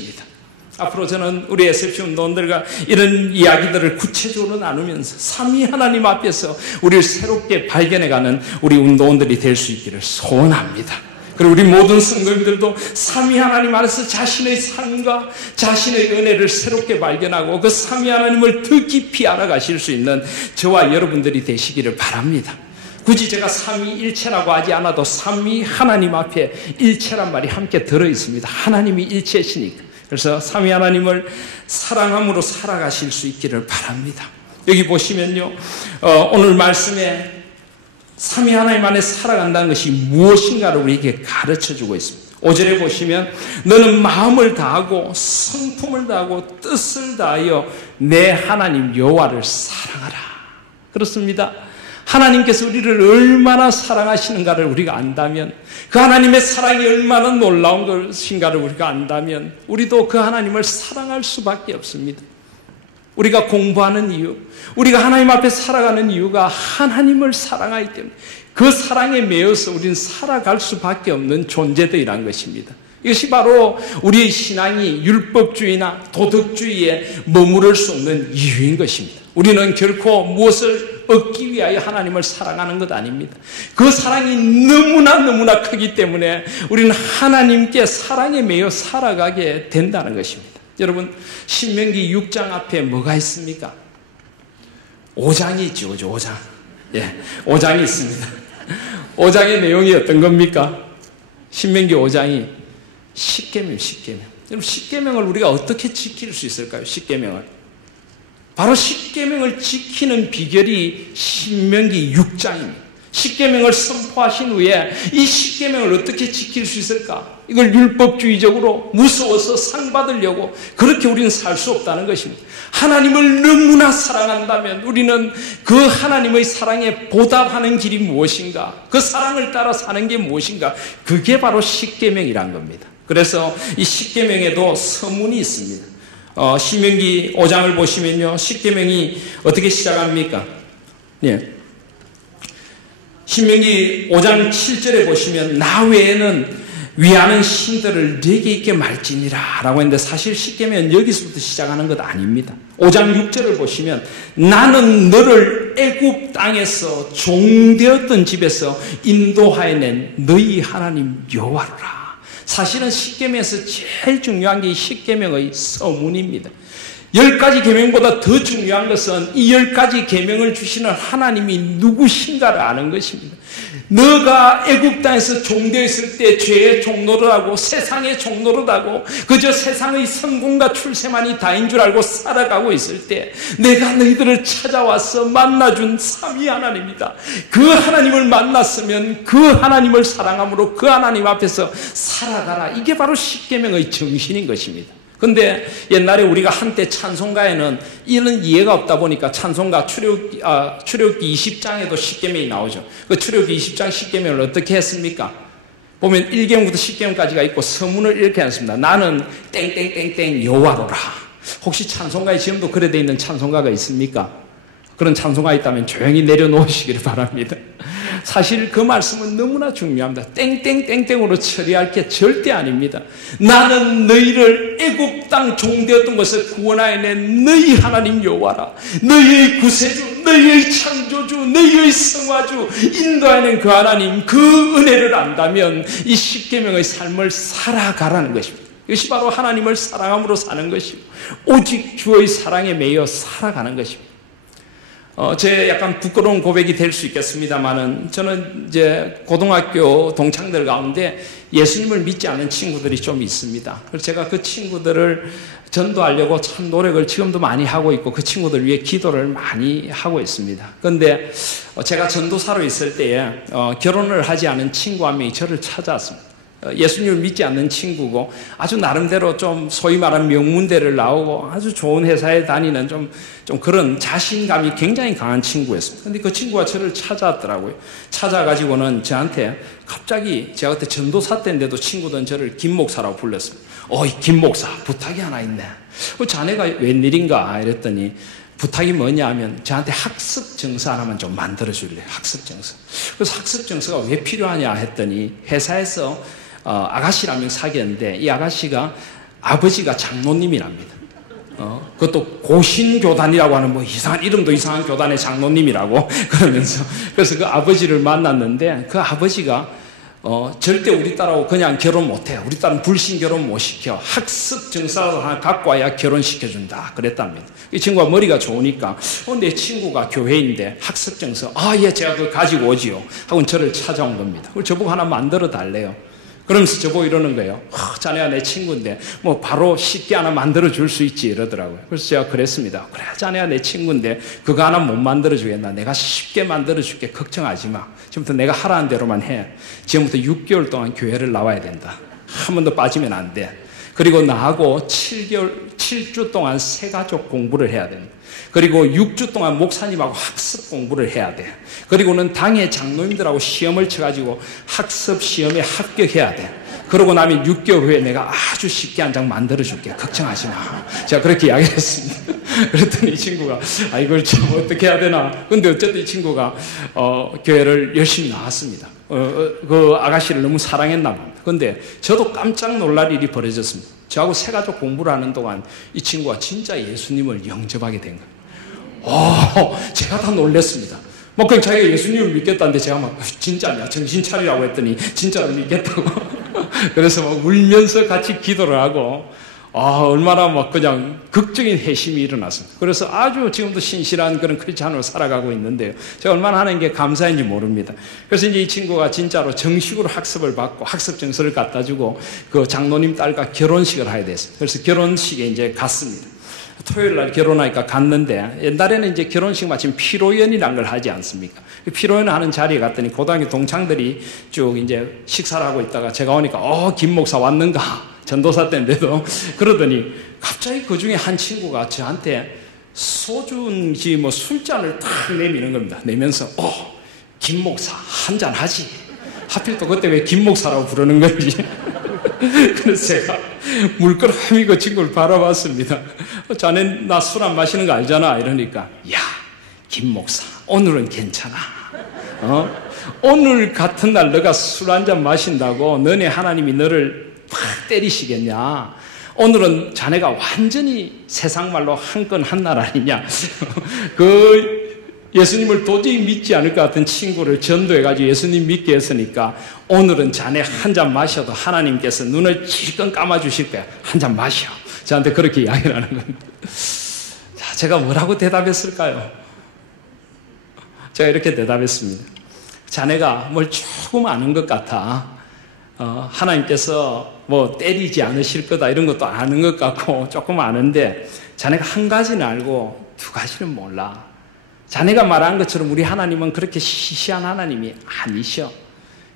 앞으로 저는 우리 SFC 운동원들과 이런 이야기들을 구체적으로 나누면서 삼위 하나님 앞에서 우리를 새롭게 발견해가는 우리 운동원들이 될 수 있기를 소원합니다. 그리고 우리 모든 성도님들도 삼위 하나님 안에서 자신의 삶과 자신의 은혜를 새롭게 발견하고 그 삼위 하나님을 더 깊이 알아가실 수 있는 저와 여러분들이 되시기를 바랍니다. 굳이 제가 삼위일체라고 하지 않아도 삼위 하나님 앞에 일체란 말이 함께 들어있습니다. 하나님이 일체시니까. 그래서 삼위 하나님을 사랑함으로 살아가실 수 있기를 바랍니다. 여기 보시면요, 오늘 말씀에 삼위 하나님 안에 살아간다는 것이 무엇인가를 우리에게 가르쳐주고 있습니다. 5절에 보시면 너는 마음을 다하고 성품을 다하고 뜻을 다하여 내 하나님 여호와를 사랑하라. 그렇습니다. 하나님께서 우리를 얼마나 사랑하시는가를 우리가 안다면, 그 하나님의 사랑이 얼마나 놀라운 것인가를 우리가 안다면 우리도 그 하나님을 사랑할 수밖에 없습니다. 우리가 공부하는 이유, 우리가 하나님 앞에 살아가는 이유가 하나님을 사랑하기 때문에 그 사랑에 매여서 우리는 살아갈 수밖에 없는 존재들이란 것입니다. 이것이 바로 우리의 신앙이 율법주의나 도덕주의에 머무를 수 없는 이유인 것입니다. 우리는 결코 무엇을 얻기 위하여 하나님을 사랑하는 것 아닙니다. 그 사랑이 너무나 크기 때문에 우리는 하나님께 사랑에 매여 살아가게 된다는 것입니다. 여러분, 신명기 6장 앞에 뭐가 있습니까? 5장이 있죠. 5장. 예, 5장이 있습니다. 5장의 내용이 어떤 겁니까? 신명기 5장이 십계명. 여러분, 십계명을 우리가 어떻게 지킬 수 있을까요? 십계명을. 바로 십계명을 지키는 비결이 신명기 6장입니다. 십계명을 선포하신 후에 이 십계명을 어떻게 지킬 수 있을까? 이걸 율법주의적으로 무서워서 상 받으려고 그렇게 우리는 살 수 없다는 것입니다. 하나님을 너무나 사랑한다면 우리는 그 하나님의 사랑에 보답하는 길이 무엇인가? 그 사랑을 따라 사는 게 무엇인가? 그게 바로 십계명이란 겁니다. 그래서 이 십계명에도 서문이 있습니다. 신명기 5장을 보시면요, 십계명이 어떻게 시작합니까? 예. 신명기 5장 7절에 보시면 나 외에는 위하는 신들을 네게 있게 말지니라 라고 했는데, 사실 십계명은 여기서부터 시작하는 것 아닙니다. 5장 6절을 보시면 나는 너를 애굽 땅에서 종되었던 집에서 인도하여 낸 너희 하나님 여호와라. 사실은 십계명에서 제일 중요한 게 이 십계명의 서문입니다. 10가지 계명보다 더 중요한 것은 이 10가지 계명을 주시는 하나님이 누구신가를 아는 것입니다. 너가 애굽 땅에서 종되어 있을 때 죄의 종노릇하고 세상의 종노릇하고 그저 세상의 성공과 출세만이 다인 줄 알고 살아가고 있을 때 내가 너희들을 찾아와서 만나준 삼위 하나님이다. 그 하나님을 만났으면 그 하나님을 사랑함으로 그 하나님 앞에서 살아가라. 이게 바로 십계명의 정신인 것입니다. 근데 옛날에 우리가 한때 찬송가에는 이런 이해가 없다 보니까 찬송가 출애굽기 20장에도 십계명이 나오죠. 그 출애굽기 20장 십계명을 어떻게 했습니까? 보면 1계명부터 10계명까지가 있고 서문을 이렇게 했습니다. 나는 땡땡땡땡 여호와로라. 혹시 찬송가에 지금도 그래 돼 있는 찬송가가 있습니까? 그런 찬송가 있다면 조용히 내려놓으시길 바랍니다. 사실 그 말씀은 너무나 중요합니다. 땡땡땡땡으로 처리할 게 절대 아닙니다. 나는 너희를 애굽 땅 종되었던 것을 구원하여 낸 너희 하나님 여호와라. 너희의 구세주, 너희의 창조주, 너희의 성화주, 인도하여 낸 그 하나님, 그 은혜를 안다면 이 십계명의 삶을 살아가라는 것입니다. 이것이 바로 하나님을 사랑함으로 사는 것이고 오직 주의 사랑에 매여 살아가는 것입니다. 제 약간 부끄러운 고백이 될 수 있겠습니다만은 저는 이제 고등학교 동창들 가운데 예수님을 믿지 않은 친구들이 좀 있습니다. 그래서 제가 그 친구들을 전도하려고 참 노력을 지금도 많이 하고 있고 그 친구들 위해 기도를 많이 하고 있습니다. 그런데 제가 전도사로 있을 때에 결혼을 하지 않은 친구 한 명이 저를 찾아왔습니다. 예수님을 믿지 않는 친구고 아주 나름대로 좀 소위 말하는 명문대를 나오고 아주 좋은 회사에 다니는 좀 그런 자신감이 굉장히 강한 친구였습니다. 근데 그 친구가 저를 찾아왔더라고요. 찾아가지고는 저한테 갑자기 제가 그때 전도사 때인데도 친구들은 저를 김 목사라고 불렀습니다. 김 목사 부탁이 하나 있네. 자네가 웬일인가 이랬더니 부탁이 뭐냐 하면 저한테 학습정서 하나만 좀 만들어줄래요. 학습정서. 그래서 학습정서가 왜 필요하냐 했더니 회사에서 아가씨를 한 명 사귀었는데 이 아가씨가 아버지가 장로님이랍니다. 그것도 고신교단이라고 하는 뭐 이상한 이름도 이상한 교단의 장로님이라고 그러면서 그래서 그 아버지를 만났는데 그 아버지가 절대 우리 딸하고 그냥 결혼 못해. 우리 딸은 불신 결혼 못 시켜. 학습 증서라도 하나 갖고 와야 결혼시켜준다. 그랬답니다. 이 친구가 머리가 좋으니까 내 친구가 교회인데 학습 증서 예 제가 그거 가지고 오지요 하고 저를 찾아온 겁니다. 그걸 저보고 하나 만들어 달래요. 그러면서 저보고 이러는 거예요. 자네가 내 친구인데 뭐 바로 쉽게 하나 만들어 줄 수 있지 이러더라고요. 그래서 제가 그랬습니다. 그래 자네가 내 친구인데 그거 하나 못 만들어 주겠나. 내가 쉽게 만들어 줄게. 걱정하지 마. 지금부터 내가 하라는 대로만 해. 지금부터 6개월 동안 교회를 나와야 된다. 한 번도 빠지면 안 돼. 그리고 나하고 7주 동안 새가족 공부를 해야 된다. 그리고 6주 동안 목사님하고 학습 공부를 해야 돼. 그리고는 당의 장로님들하고 시험을 쳐가지고 학습 시험에 합격해야 돼. 그러고 나면 6개월 후에 내가 아주 쉽게 한 장 만들어줄게. 걱정하지 마. 제가 그렇게 이야기했습니다. 그랬더니 이 친구가 이걸 참 어떻게 해야 되나. 근데 어쨌든 이 친구가 교회를 열심히 나왔습니다. 그 아가씨를 너무 사랑했나 봅니다. 근데 저도 깜짝 놀랄 일이 벌어졌습니다. 저하고 새가족 공부를 하는 동안 이 친구가 진짜 예수님을 영접하게 된 거예요. 제가 다 놀랐습니다. 그냥 자기가 예수님을 믿겠다는데 제가 막 진짜냐 정신 차리라고 했더니 진짜로 믿겠다고. 그래서 막 울면서 같이 기도를 하고 얼마나 막 그냥 극적인 회심이 일어났습니다. 그래서 아주 지금도 신실한 그런 크리스찬으로 살아가고 있는데요. 제가 얼마나 하나님께 감사한지 모릅니다. 그래서 이제 이 친구가 진짜로 정식으로 학습을 받고 학습 증서를 갖다 주고 그 장로님 딸과 결혼식을 하게 됐습니다. 그래서 결혼식에 이제 갔습니다. 토요일 날 결혼하니까 갔는데, 옛날에는 이제 결혼식 마침 피로연이라는 걸 하지 않습니까? 피로연 하는 자리에 갔더니 고등학교 동창들이 쭉 이제 식사를 하고 있다가 제가 오니까, 김 목사 왔는가? 전도사 때인데도. 그러더니 갑자기 그 중에 한 친구가 저한테 소주인지 뭐 술잔을 탁 내미는 겁니다. 내면서, 김 목사 한잔 하지. 하필 또 그때 왜 김 목사라고 부르는 건지. 그래서 제가 물끄러미 그 친구를 바라봤습니다. 자네 나 술 안 마시는 거 알잖아. 이러니까, 야, 김 목사 오늘은 괜찮아. 오늘 같은 날 너가 술 한잔 마신다고 너네 하나님이 너를 팍 때리시겠냐. 오늘은 자네가 완전히 세상 말로 한 건 한 날 아니냐. 예수님을 도저히 믿지 않을 것 같은 친구를 전도해가지고 예수님 믿게 했으니까 오늘은 자네 한 잔 마셔도 하나님께서 눈을 질끈 감아주실 거야. 한 잔 마셔. 저한테 그렇게 이야기를 하는 겁니다. 자, 제가 뭐라고 대답했을까요? 제가 이렇게 대답했습니다. 자네가 뭘 조금 아는 것 같아. 하나님께서 뭐 때리지 않으실 거다 이런 것도 아는 것 같고 조금 아는데 자네가 한 가지는 알고 두 가지는 몰라. 자네가 말한 것처럼 우리 하나님은 그렇게 시시한 하나님이 아니셔.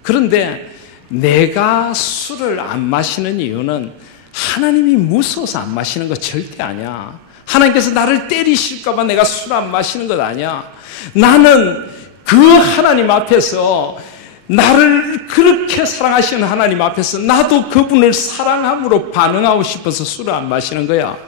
그런데 내가 술을 안 마시는 이유는 하나님이 무서워서 안 마시는 거 절대 아니야. 하나님께서 나를 때리실까 봐 내가 술 안 마시는 것 아니야. 나는 그 하나님 앞에서 나를 그렇게 사랑하시는 하나님 앞에서 나도 그분을 사랑함으로 반응하고 싶어서 술을 안 마시는 거야.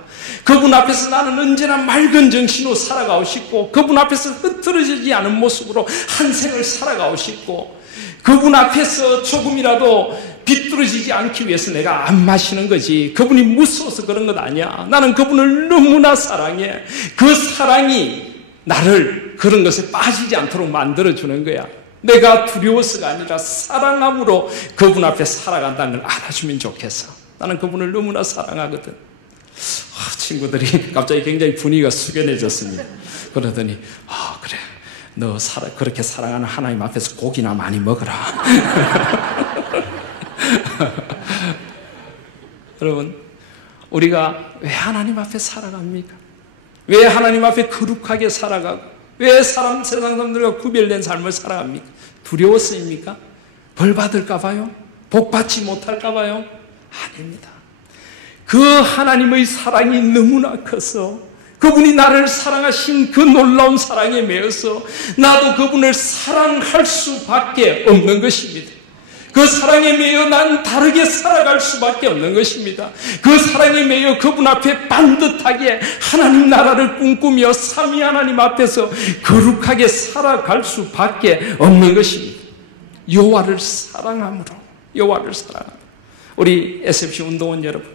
그분 앞에서 나는 언제나 맑은 정신으로 살아가고 싶고 그분 앞에서 흐트러지지 않은 모습으로 한 생을 살아가고 싶고 그분 앞에서 조금이라도 비뚤어지지 않기 위해서 내가 안 마시는 거지. 그분이 무서워서 그런 것 아니야. 나는 그분을 너무나 사랑해. 그 사랑이 나를 그런 것에 빠지지 않도록 만들어주는 거야. 내가 두려워서가 아니라 사랑함으로 그분 앞에 살아간다는 걸 알아주면 좋겠어. 나는 그분을 너무나 사랑하거든. 친구들이 갑자기 굉장히 분위기가 숙연해졌습니다. 그러더니 그래 너 그렇게 사랑하는 하나님 앞에서 고기나 많이 먹어라. 여러분, 우리가 왜 하나님 앞에 살아갑니까? 왜 하나님 앞에 거룩하게 살아가고 왜 세상 사람들과 구별된 삶을 살아갑니까? 두려웠습니까? 벌 받을까 봐요? 복 받지 못할까 봐요? 아닙니다. 그 하나님의 사랑이 너무나 커서 그분이 나를 사랑하신 그 놀라운 사랑에 매여서 나도 그분을 사랑할 수밖에 없는 것입니다. 그 사랑에 매여 난 다르게 살아갈 수밖에 없는 것입니다. 그 사랑에 매여 그분 앞에 반듯하게 하나님 나라를 꿈꾸며 삼위 하나님 앞에서 거룩하게 살아갈 수밖에 없는 것입니다. 여호와를 사랑함으로 우리 SFC 운동원 여러분,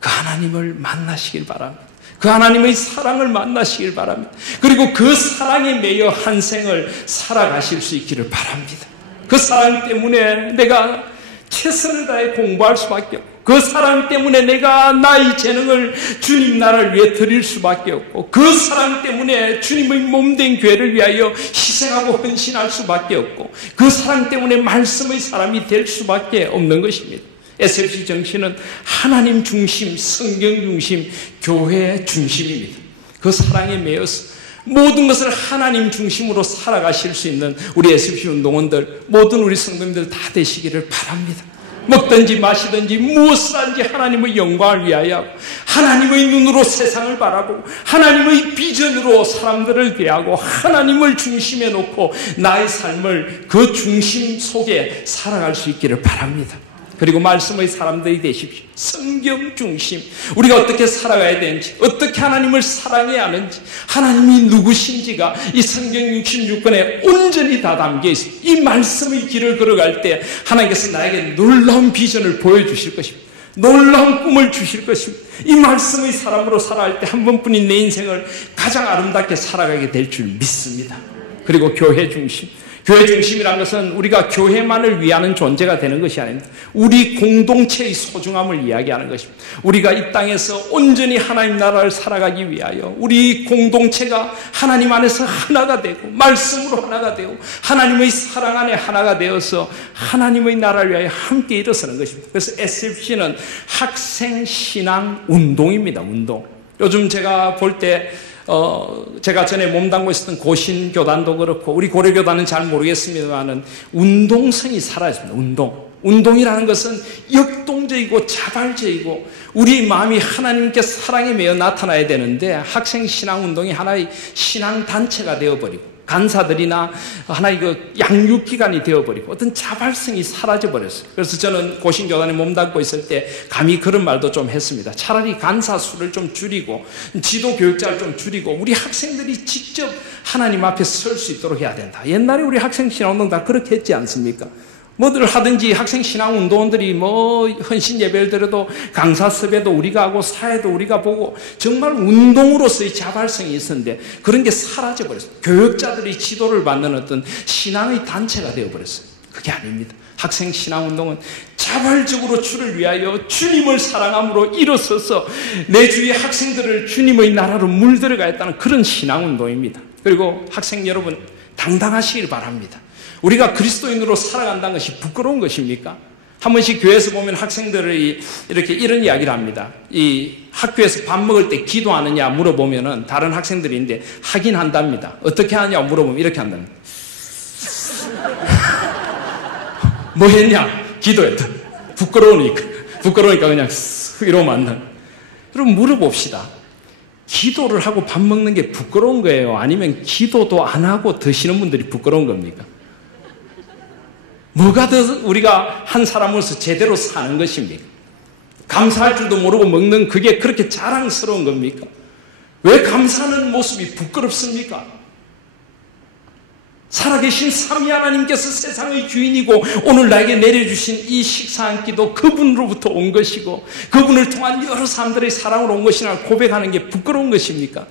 그 하나님을 만나시길 바랍니다. 그 하나님의 사랑을 만나시길 바랍니다. 그리고 그 사랑에 매여 한 생을 살아가실 수 있기를 바랍니다. 그 사랑 때문에 내가 최선을 다해 공부할 수밖에 없고 그 사랑 때문에 내가 나의 재능을 주님 나라를 위해 드릴 수밖에 없고 그 사랑 때문에 주님의 몸된 교회를 위하여 희생하고 헌신할 수밖에 없고 그 사랑 때문에 말씀의 사람이 될 수밖에 없는 것입니다. SFC 정신은 하나님 중심, 성경 중심, 교회 중심입니다. 그 사랑에 매여서 모든 것을 하나님 중심으로 살아가실 수 있는 우리 SFC 운동원들, 모든 우리 성도님들 다 되시기를 바랍니다. 먹든지 마시든지 무엇을 하든지 하나님의 영광을 위하여 하나님의 눈으로 세상을 바라보고 하나님의 비전으로 사람들을 대하고 하나님을 중심에 놓고 나의 삶을 그 중심 속에 살아갈 수 있기를 바랍니다. 그리고 말씀의 사람들이 되십시오. 성경 중심, 우리가 어떻게 살아가야 되는지, 어떻게 하나님을 사랑해야 하는지, 하나님이 누구신지가 이 성경 66권에 온전히 다 담겨 있습니다. 이 말씀의 길을 걸어갈 때 하나님께서 나에게 놀라운 비전을 보여주실 것입니다. 놀라운 꿈을 주실 것입니다. 이 말씀의 사람으로 살아갈 때 한 번뿐인 내 인생을 가장 아름답게 살아가게 될 줄 믿습니다. 그리고 교회 중심, 교회 중심이라는 것은 우리가 교회만을 위하는 존재가 되는 것이 아닙니다. 우리 공동체의 소중함을 이야기하는 것입니다. 우리가 이 땅에서 온전히 하나님 나라를 살아가기 위하여 우리 공동체가 하나님 안에서 하나가 되고 말씀으로 하나가 되고 하나님의 사랑 안에 하나가 되어서 하나님의 나라를 위하여 함께 일어서는 것입니다. 그래서 SFC는 학생 신앙 운동입니다. 운동. 요즘 제가 볼 때 제가 전에 몸담고 있었던 고신교단도 그렇고 우리 고려교단은 잘 모르겠습니다만은 운동성이 살아있습니다. 운동이라는 것은 역동적이고 자발적이고 우리 마음이 하나님께 사랑에 매여 나타나야 되는데 학생 신앙운동이 하나의 신앙단체가 되어버리고 간사들이나 하나의 그 양육기관이 되어버리고 어떤 자발성이 사라져버렸어요. 그래서 저는 고신교단에 몸담고 있을 때 감히 그런 말도 좀 했습니다. 차라리 간사 수를 좀 줄이고 지도교육자를 좀 줄이고 우리 학생들이 직접 하나님 앞에 설 수 있도록 해야 된다. 옛날에 우리 학생 신앙운동 다 그렇게 했지 않습니까? 뭐들 하든지 학생 신앙 운동원들이 뭐 헌신 예배를 드려도 강사 섭외도 우리가 하고 사회도 우리가 보고 정말 운동으로서의 자발성이 있었는데 그런 게 사라져 버렸어요. 교육자들이 지도를 받는 어떤 신앙의 단체가 되어 버렸어요. 그게 아닙니다. 학생 신앙 운동은 자발적으로 주를 위하여 주님을 사랑함으로 일어서서 내 주위의 학생들을 주님의 나라로 물들어가야 했다는 그런 신앙 운동입니다. 그리고 학생 여러분 당당하시길 바랍니다. 우리가 그리스도인으로 살아간다는 것이 부끄러운 것입니까? 한 번씩 교회에서 보면 학생들이 이렇게 이런 이야기를 합니다. 이 학교에서 밥 먹을 때 기도하느냐 물어보면은 다른 학생들인데 하긴 한답니다. 어떻게 하냐 물어보면 이렇게 한답니다. 뭐 했냐? 기도했다. 부끄러우니까 그냥 이러면 안 돼. 그럼 물어봅시다. 기도를 하고 밥 먹는 게 부끄러운 거예요? 아니면 기도도 안 하고 드시는 분들이 부끄러운 겁니까? 뭐가 더 우리가 한 사람으로서 제대로 사는 것입니까? 감사할 줄도 모르고 먹는 그게 그렇게 자랑스러운 겁니까? 왜 감사하는 모습이 부끄럽습니까? 살아계신 삼위 하나님께서 세상의 주인이고 오늘 나에게 내려주신 이 식사 한 끼도 그분으로부터 온 것이고 그분을 통한 여러 사람들의 사랑으로 온 것이라 고백하는 게 부끄러운 것입니까?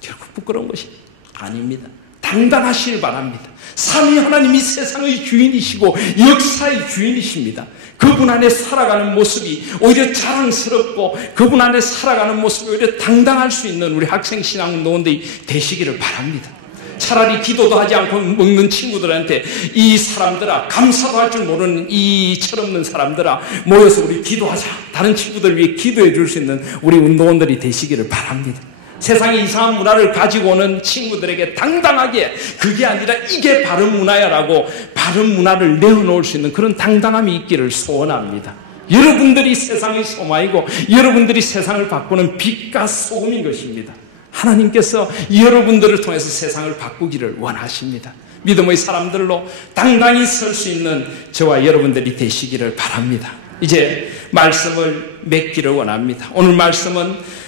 결국 부끄러운 것이 아닙니다. 당당하시길 바랍니다. 삼위 하나님이 세상의 주인이시고 역사의 주인이십니다. 그분 안에 살아가는 모습이 오히려 자랑스럽고 그분 안에 살아가는 모습이 오히려 당당할 수 있는 우리 학생 신앙운동원들이 되시기를 바랍니다. 차라리 기도도 하지 않고 먹는 친구들한테 이 사람들아 감사도 할 줄 모르는 이 철없는 사람들아 모여서 우리 기도하자. 다른 친구들 위해 기도해 줄 수 있는 우리 운동원들이 되시기를 바랍니다. 세상에 이상한 문화를 가지고 오는 친구들에게 당당하게 그게 아니라 이게 바른 문화야라고 바른 문화를 내어놓을 수 있는 그런 당당함이 있기를 소원합니다. 여러분들이 세상의 소망이고 여러분들이 세상을 바꾸는 빛과 소금인 것입니다. 하나님께서 여러분들을 통해서 세상을 바꾸기를 원하십니다. 믿음의 사람들로 당당히 설 수 있는 저와 여러분들이 되시기를 바랍니다. 이제 말씀을 맺기를 원합니다. 오늘 말씀은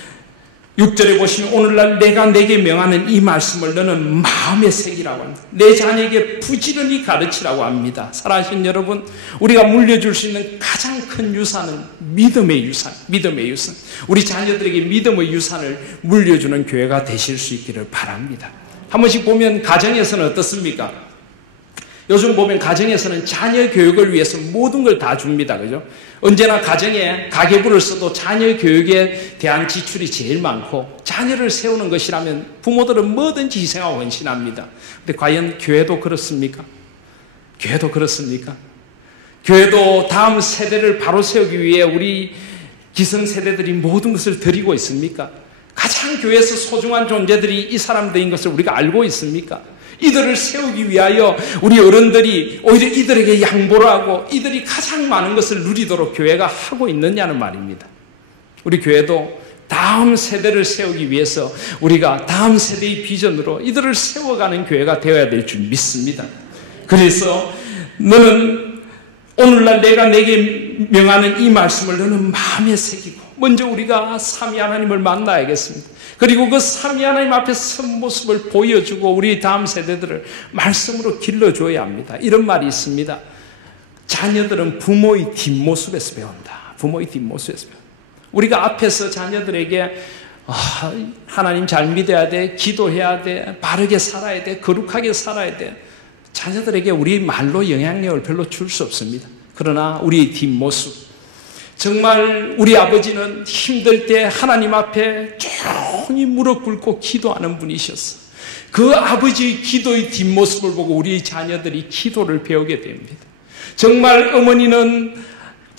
6절에 보시면 오늘날 내가 내게 명하는 이 말씀을 너는 마음에 새기라고 합니다. 내 자녀에게 부지런히 가르치라고 합니다. 사랑하신 여러분, 우리가 물려줄 수 있는 가장 큰 유산은 믿음의 유산. 우리 자녀들에게 믿음의 유산을 물려주는 교회가 되실 수 있기를 바랍니다. 한 번씩 보면 가정에서는 어떻습니까? 요즘 보면 가정에서는 자녀 교육을 위해서 모든 걸 다 줍니다. 그죠? 언제나 가정에 가계부를 써도 자녀 교육에 대한 지출이 제일 많고 자녀를 세우는 것이라면 부모들은 뭐든지 희생하고 헌신합니다. 근데 과연 교회도 그렇습니까? 교회도 다음 세대를 바로 세우기 위해 우리 기성세대들이 모든 것을 드리고 있습니까? 가장 교회에서 소중한 존재들이 이 사람들인 것을 우리가 알고 있습니까? 이들을 세우기 위하여 우리 어른들이 오히려 이들에게 양보를 하고 이들이 가장 많은 것을 누리도록 교회가 하고 있느냐는 말입니다. 우리 교회도 다음 세대를 세우기 위해서 우리가 다음 세대의 비전으로 이들을 세워가는 교회가 되어야 될 줄 믿습니다. 그래서 너는 오늘날 내가 내게 명하는 이 말씀을 너는 마음에 새기고 먼저 우리가 삼위 하나님을 만나야겠습니다. 그리고 그 삼위 하나님 앞에 선 모습을 보여주고 우리 다음 세대들을 말씀으로 길러줘야 합니다. 이런 말이 있습니다. 자녀들은 부모의 뒷모습에서 배운다. 우리가 앞에서 자녀들에게 하나님 잘 믿어야 돼, 기도해야 돼, 바르게 살아야 돼, 거룩하게 살아야 돼. 자녀들에게 우리 말로 영향력을 별로 줄 수 없습니다. 그러나 우리의 뒷모습, 정말 우리 아버지는 힘들 때 하나님 앞에 조용히 무릎 꿇고 기도하는 분이셨어. 그 아버지의 기도의 뒷모습을 보고 우리 자녀들이 기도를 배우게 됩니다. 정말 어머니는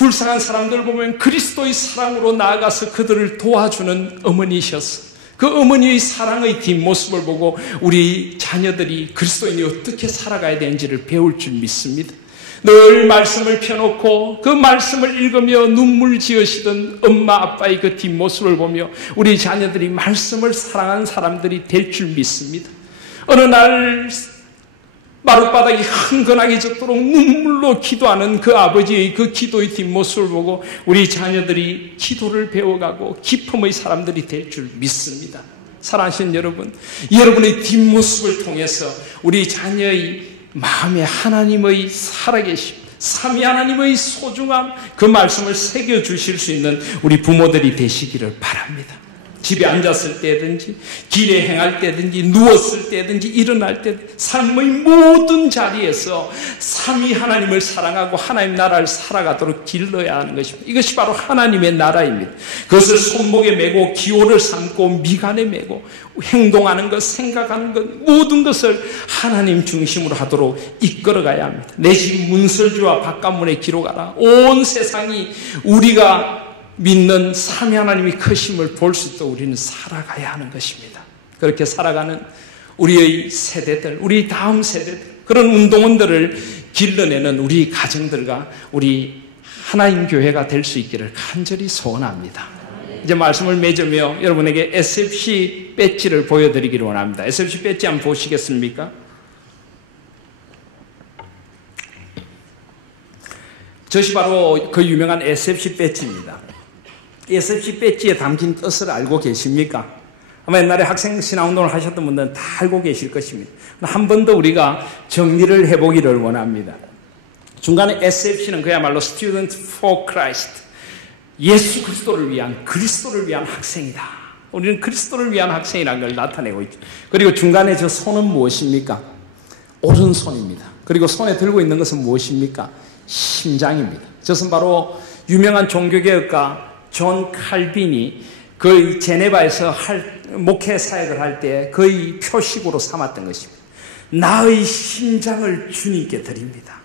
불쌍한 사람들 보면 그리스도의 사랑으로 나아가서 그들을 도와주는 어머니셨어. 그 어머니의 사랑의 뒷모습을 보고 우리 자녀들이 그리스도인이 어떻게 살아가야 되는지를 배울 줄 믿습니다. 늘 말씀을 펴놓고 그 말씀을 읽으며 눈물 지으시던 엄마 아빠의 그 뒷모습을 보며 우리 자녀들이 말씀을 사랑하는 사람들이 될 줄 믿습니다. 어느 날 마룻바닥이 흥건하게 젖도록 눈물로 기도하는 그 아버지의 그 기도의 뒷모습을 보고 우리 자녀들이 기도를 배워가고 기쁨의 사람들이 될 줄 믿습니다. 사랑하시는 여러분, 여러분의 뒷모습을 통해서 우리 자녀의 마음에 하나님의 살아계심, 삼위 하나님의 소중함, 그 말씀을 새겨주실 수 있는 우리 부모들이 되시기를 바랍니다. 집에 앉았을 때든지 길에 행할 때든지 누웠을 때든지 일어날 때 삶의 모든 자리에서 삼위 하나님을 사랑하고 하나님 나라를 살아가도록 길러야 하는 것입니다. 이것이 바로 하나님의 나라입니다. 그것을 손목에 메고 기호를 삼고 미간에 메고 행동하는 것, 생각하는 것, 모든 것을 하나님 중심으로 하도록 이끌어가야 합니다. 내 집 문설주와 바깥문에 기록하라. 온 세상이 우리가 믿는 삼위 하나님이 크심을 볼 수 있도록 우리는 살아가야 하는 것입니다. 그렇게 살아가는 우리의 세대들, 우리 다음 세대들, 그런 운동원들을 길러내는 우리 가정들과 우리 하나님 교회가 될 수 있기를 간절히 소원합니다. 이제 말씀을 맺으며 여러분에게 SFC 배지를 보여드리기를 원합니다. SFC 배지 한번 보시겠습니까? 저것이 바로 그 유명한 SFC 배지입니다. SFC 배지에 담긴 뜻을 알고 계십니까? 아마 옛날에 학생 신앙운동을 하셨던 분들은 다 알고 계실 것입니다. 한 번 더 우리가 정리를 해보기를 원합니다. 중간에 SFC는 그야말로 Student for Christ, 예수 그리스도를 위한 학생이다. 우리는 그리스도를 위한 학생이라는 걸 나타내고 있죠. 그리고 중간에 저 손은 무엇입니까? 오른손입니다. 그리고 손에 들고 있는 것은 무엇입니까? 심장입니다. 저것은 바로 유명한 종교개혁가 존 칼빈이 그 제네바에서 목회 사역을 할 때 거의 표식으로 삼았던 것입니다. 나의 심장을 주님께 드립니다.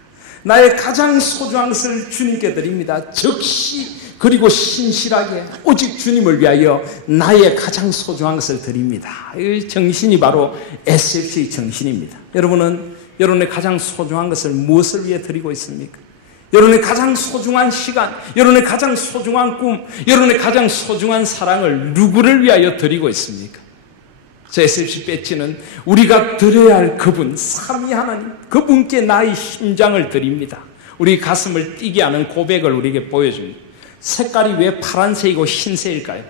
나의 가장 소중한 것을 주님께 드립니다. 즉시 그리고 신실하게 오직 주님을 위하여 나의 가장 소중한 것을 드립니다. 이 정신이 바로 SFC의 정신입니다. 여러분은 여러분의 가장 소중한 것을 무엇을 위해 드리고 있습니까? 여러분의 가장 소중한 시간, 여러분의 가장 소중한 꿈, 여러분의 가장 소중한 사랑을 누구를 위하여 드리고 있습니까? 저 SFC 배지는 우리가 드려야 할 그분, 삼위 하나님, 그분께 나의 심장을 드립니다. 우리 가슴을 뛰게 하는 고백을 우리에게 보여줍니다. 색깔이 왜 파란색이고 흰색일까요?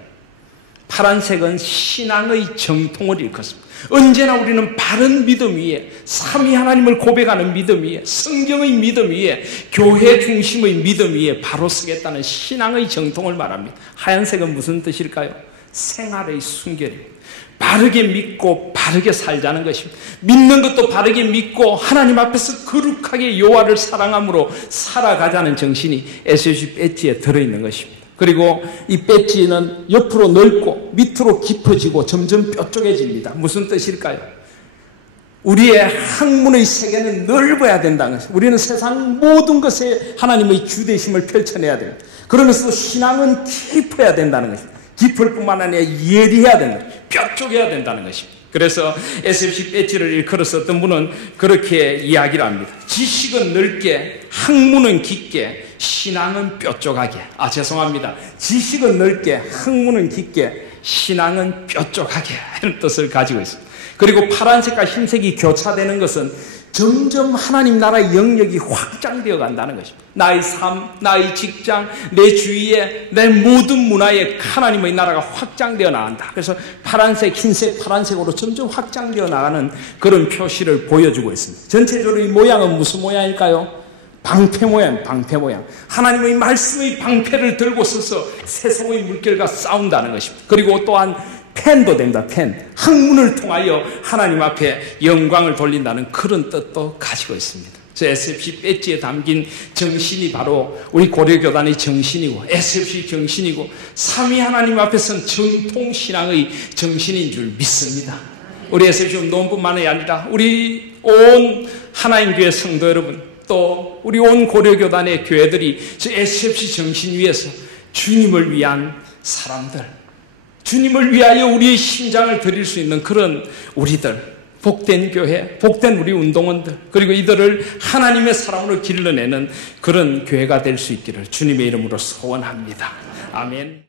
파란색은 신앙의 정통을 일컫습니다. 언제나 우리는 바른 믿음 위에, 삼위 하나님을 고백하는 믿음 위에, 성경의 믿음 위에, 교회 중심의 믿음 위에 바로 서겠다는 신앙의 정통을 말합니다. 하얀색은 무슨 뜻일까요? 생활의 순결입니다. 바르게 믿고 바르게 살자는 것입니다. 믿는 것도 바르게 믿고 하나님 앞에서 거룩하게 여호와를 사랑함으로 살아가자는 정신이 SFC 배지에 들어있는 것입니다. 그리고 이 배지는 옆으로 넓고 밑으로 깊어지고 점점 뾰족해집니다. 무슨 뜻일까요? 우리의 학문의 세계는 넓어야 된다는 것입니다. 우리는 세상 모든 것에 하나님의 주대심을 펼쳐내야 됩니다. 그러면서 신앙은 깊어야 된다는 것입니다. 깊을 뿐만 아니라 예리해야 된다. 뾰족해야 된다는 것입니다. 그래서 SFC 배지를 일컬어서 어떤 분은 그렇게 이야기를 합니다. 지식은 넓게, 학문은 깊게, 신앙은 뾰족하게. 죄송합니다. 지식은 넓게, 학문은 깊게, 신앙은 뾰족하게 하는 뜻을 가지고 있습니다. 그리고 파란색과 흰색이 교차되는 것은 점점 하나님 나라의 영역이 확장되어 간다는 것입니다. 나의 삶, 나의 직장, 내 주위에, 내 모든 문화에 하나님의 나라가 확장되어 나간다. 그래서 파란색, 흰색, 파란색으로 점점 확장되어 나가는 그런 표시를 보여주고 있습니다. 전체적으로 이 모양은 무슨 모양일까요? 방패 모양, 방패 모양. 하나님의 말씀의 방패를 들고 서서 세상의 물결과 싸운다는 것입니다. 그리고 또한 펜도 됩니다. 펜. 학문을 통하여 하나님 앞에 영광을 돌린다는 그런 뜻도 가지고 있습니다. 저 SFC 배지에 담긴 정신이 바로 우리 고려교단의 정신이고 SFC 정신이고 삼위 하나님 앞에서는 정통신앙의 정신인 줄 믿습니다. 우리 SFC 운동뿐만 아니라 우리 온 하나님교회 성도 여러분, 또 우리 온 고려교단의 교회들이 SFC 정신 위에서 주님을 위한 사람들, 주님을 위하여 우리의 심장을 드릴 수 있는 그런 우리들, 복된 교회, 복된 우리 운동원들, 그리고 이들을 하나님의 사랑으로 길러내는 그런 교회가 될 수 있기를 주님의 이름으로 소원합니다. 아멘.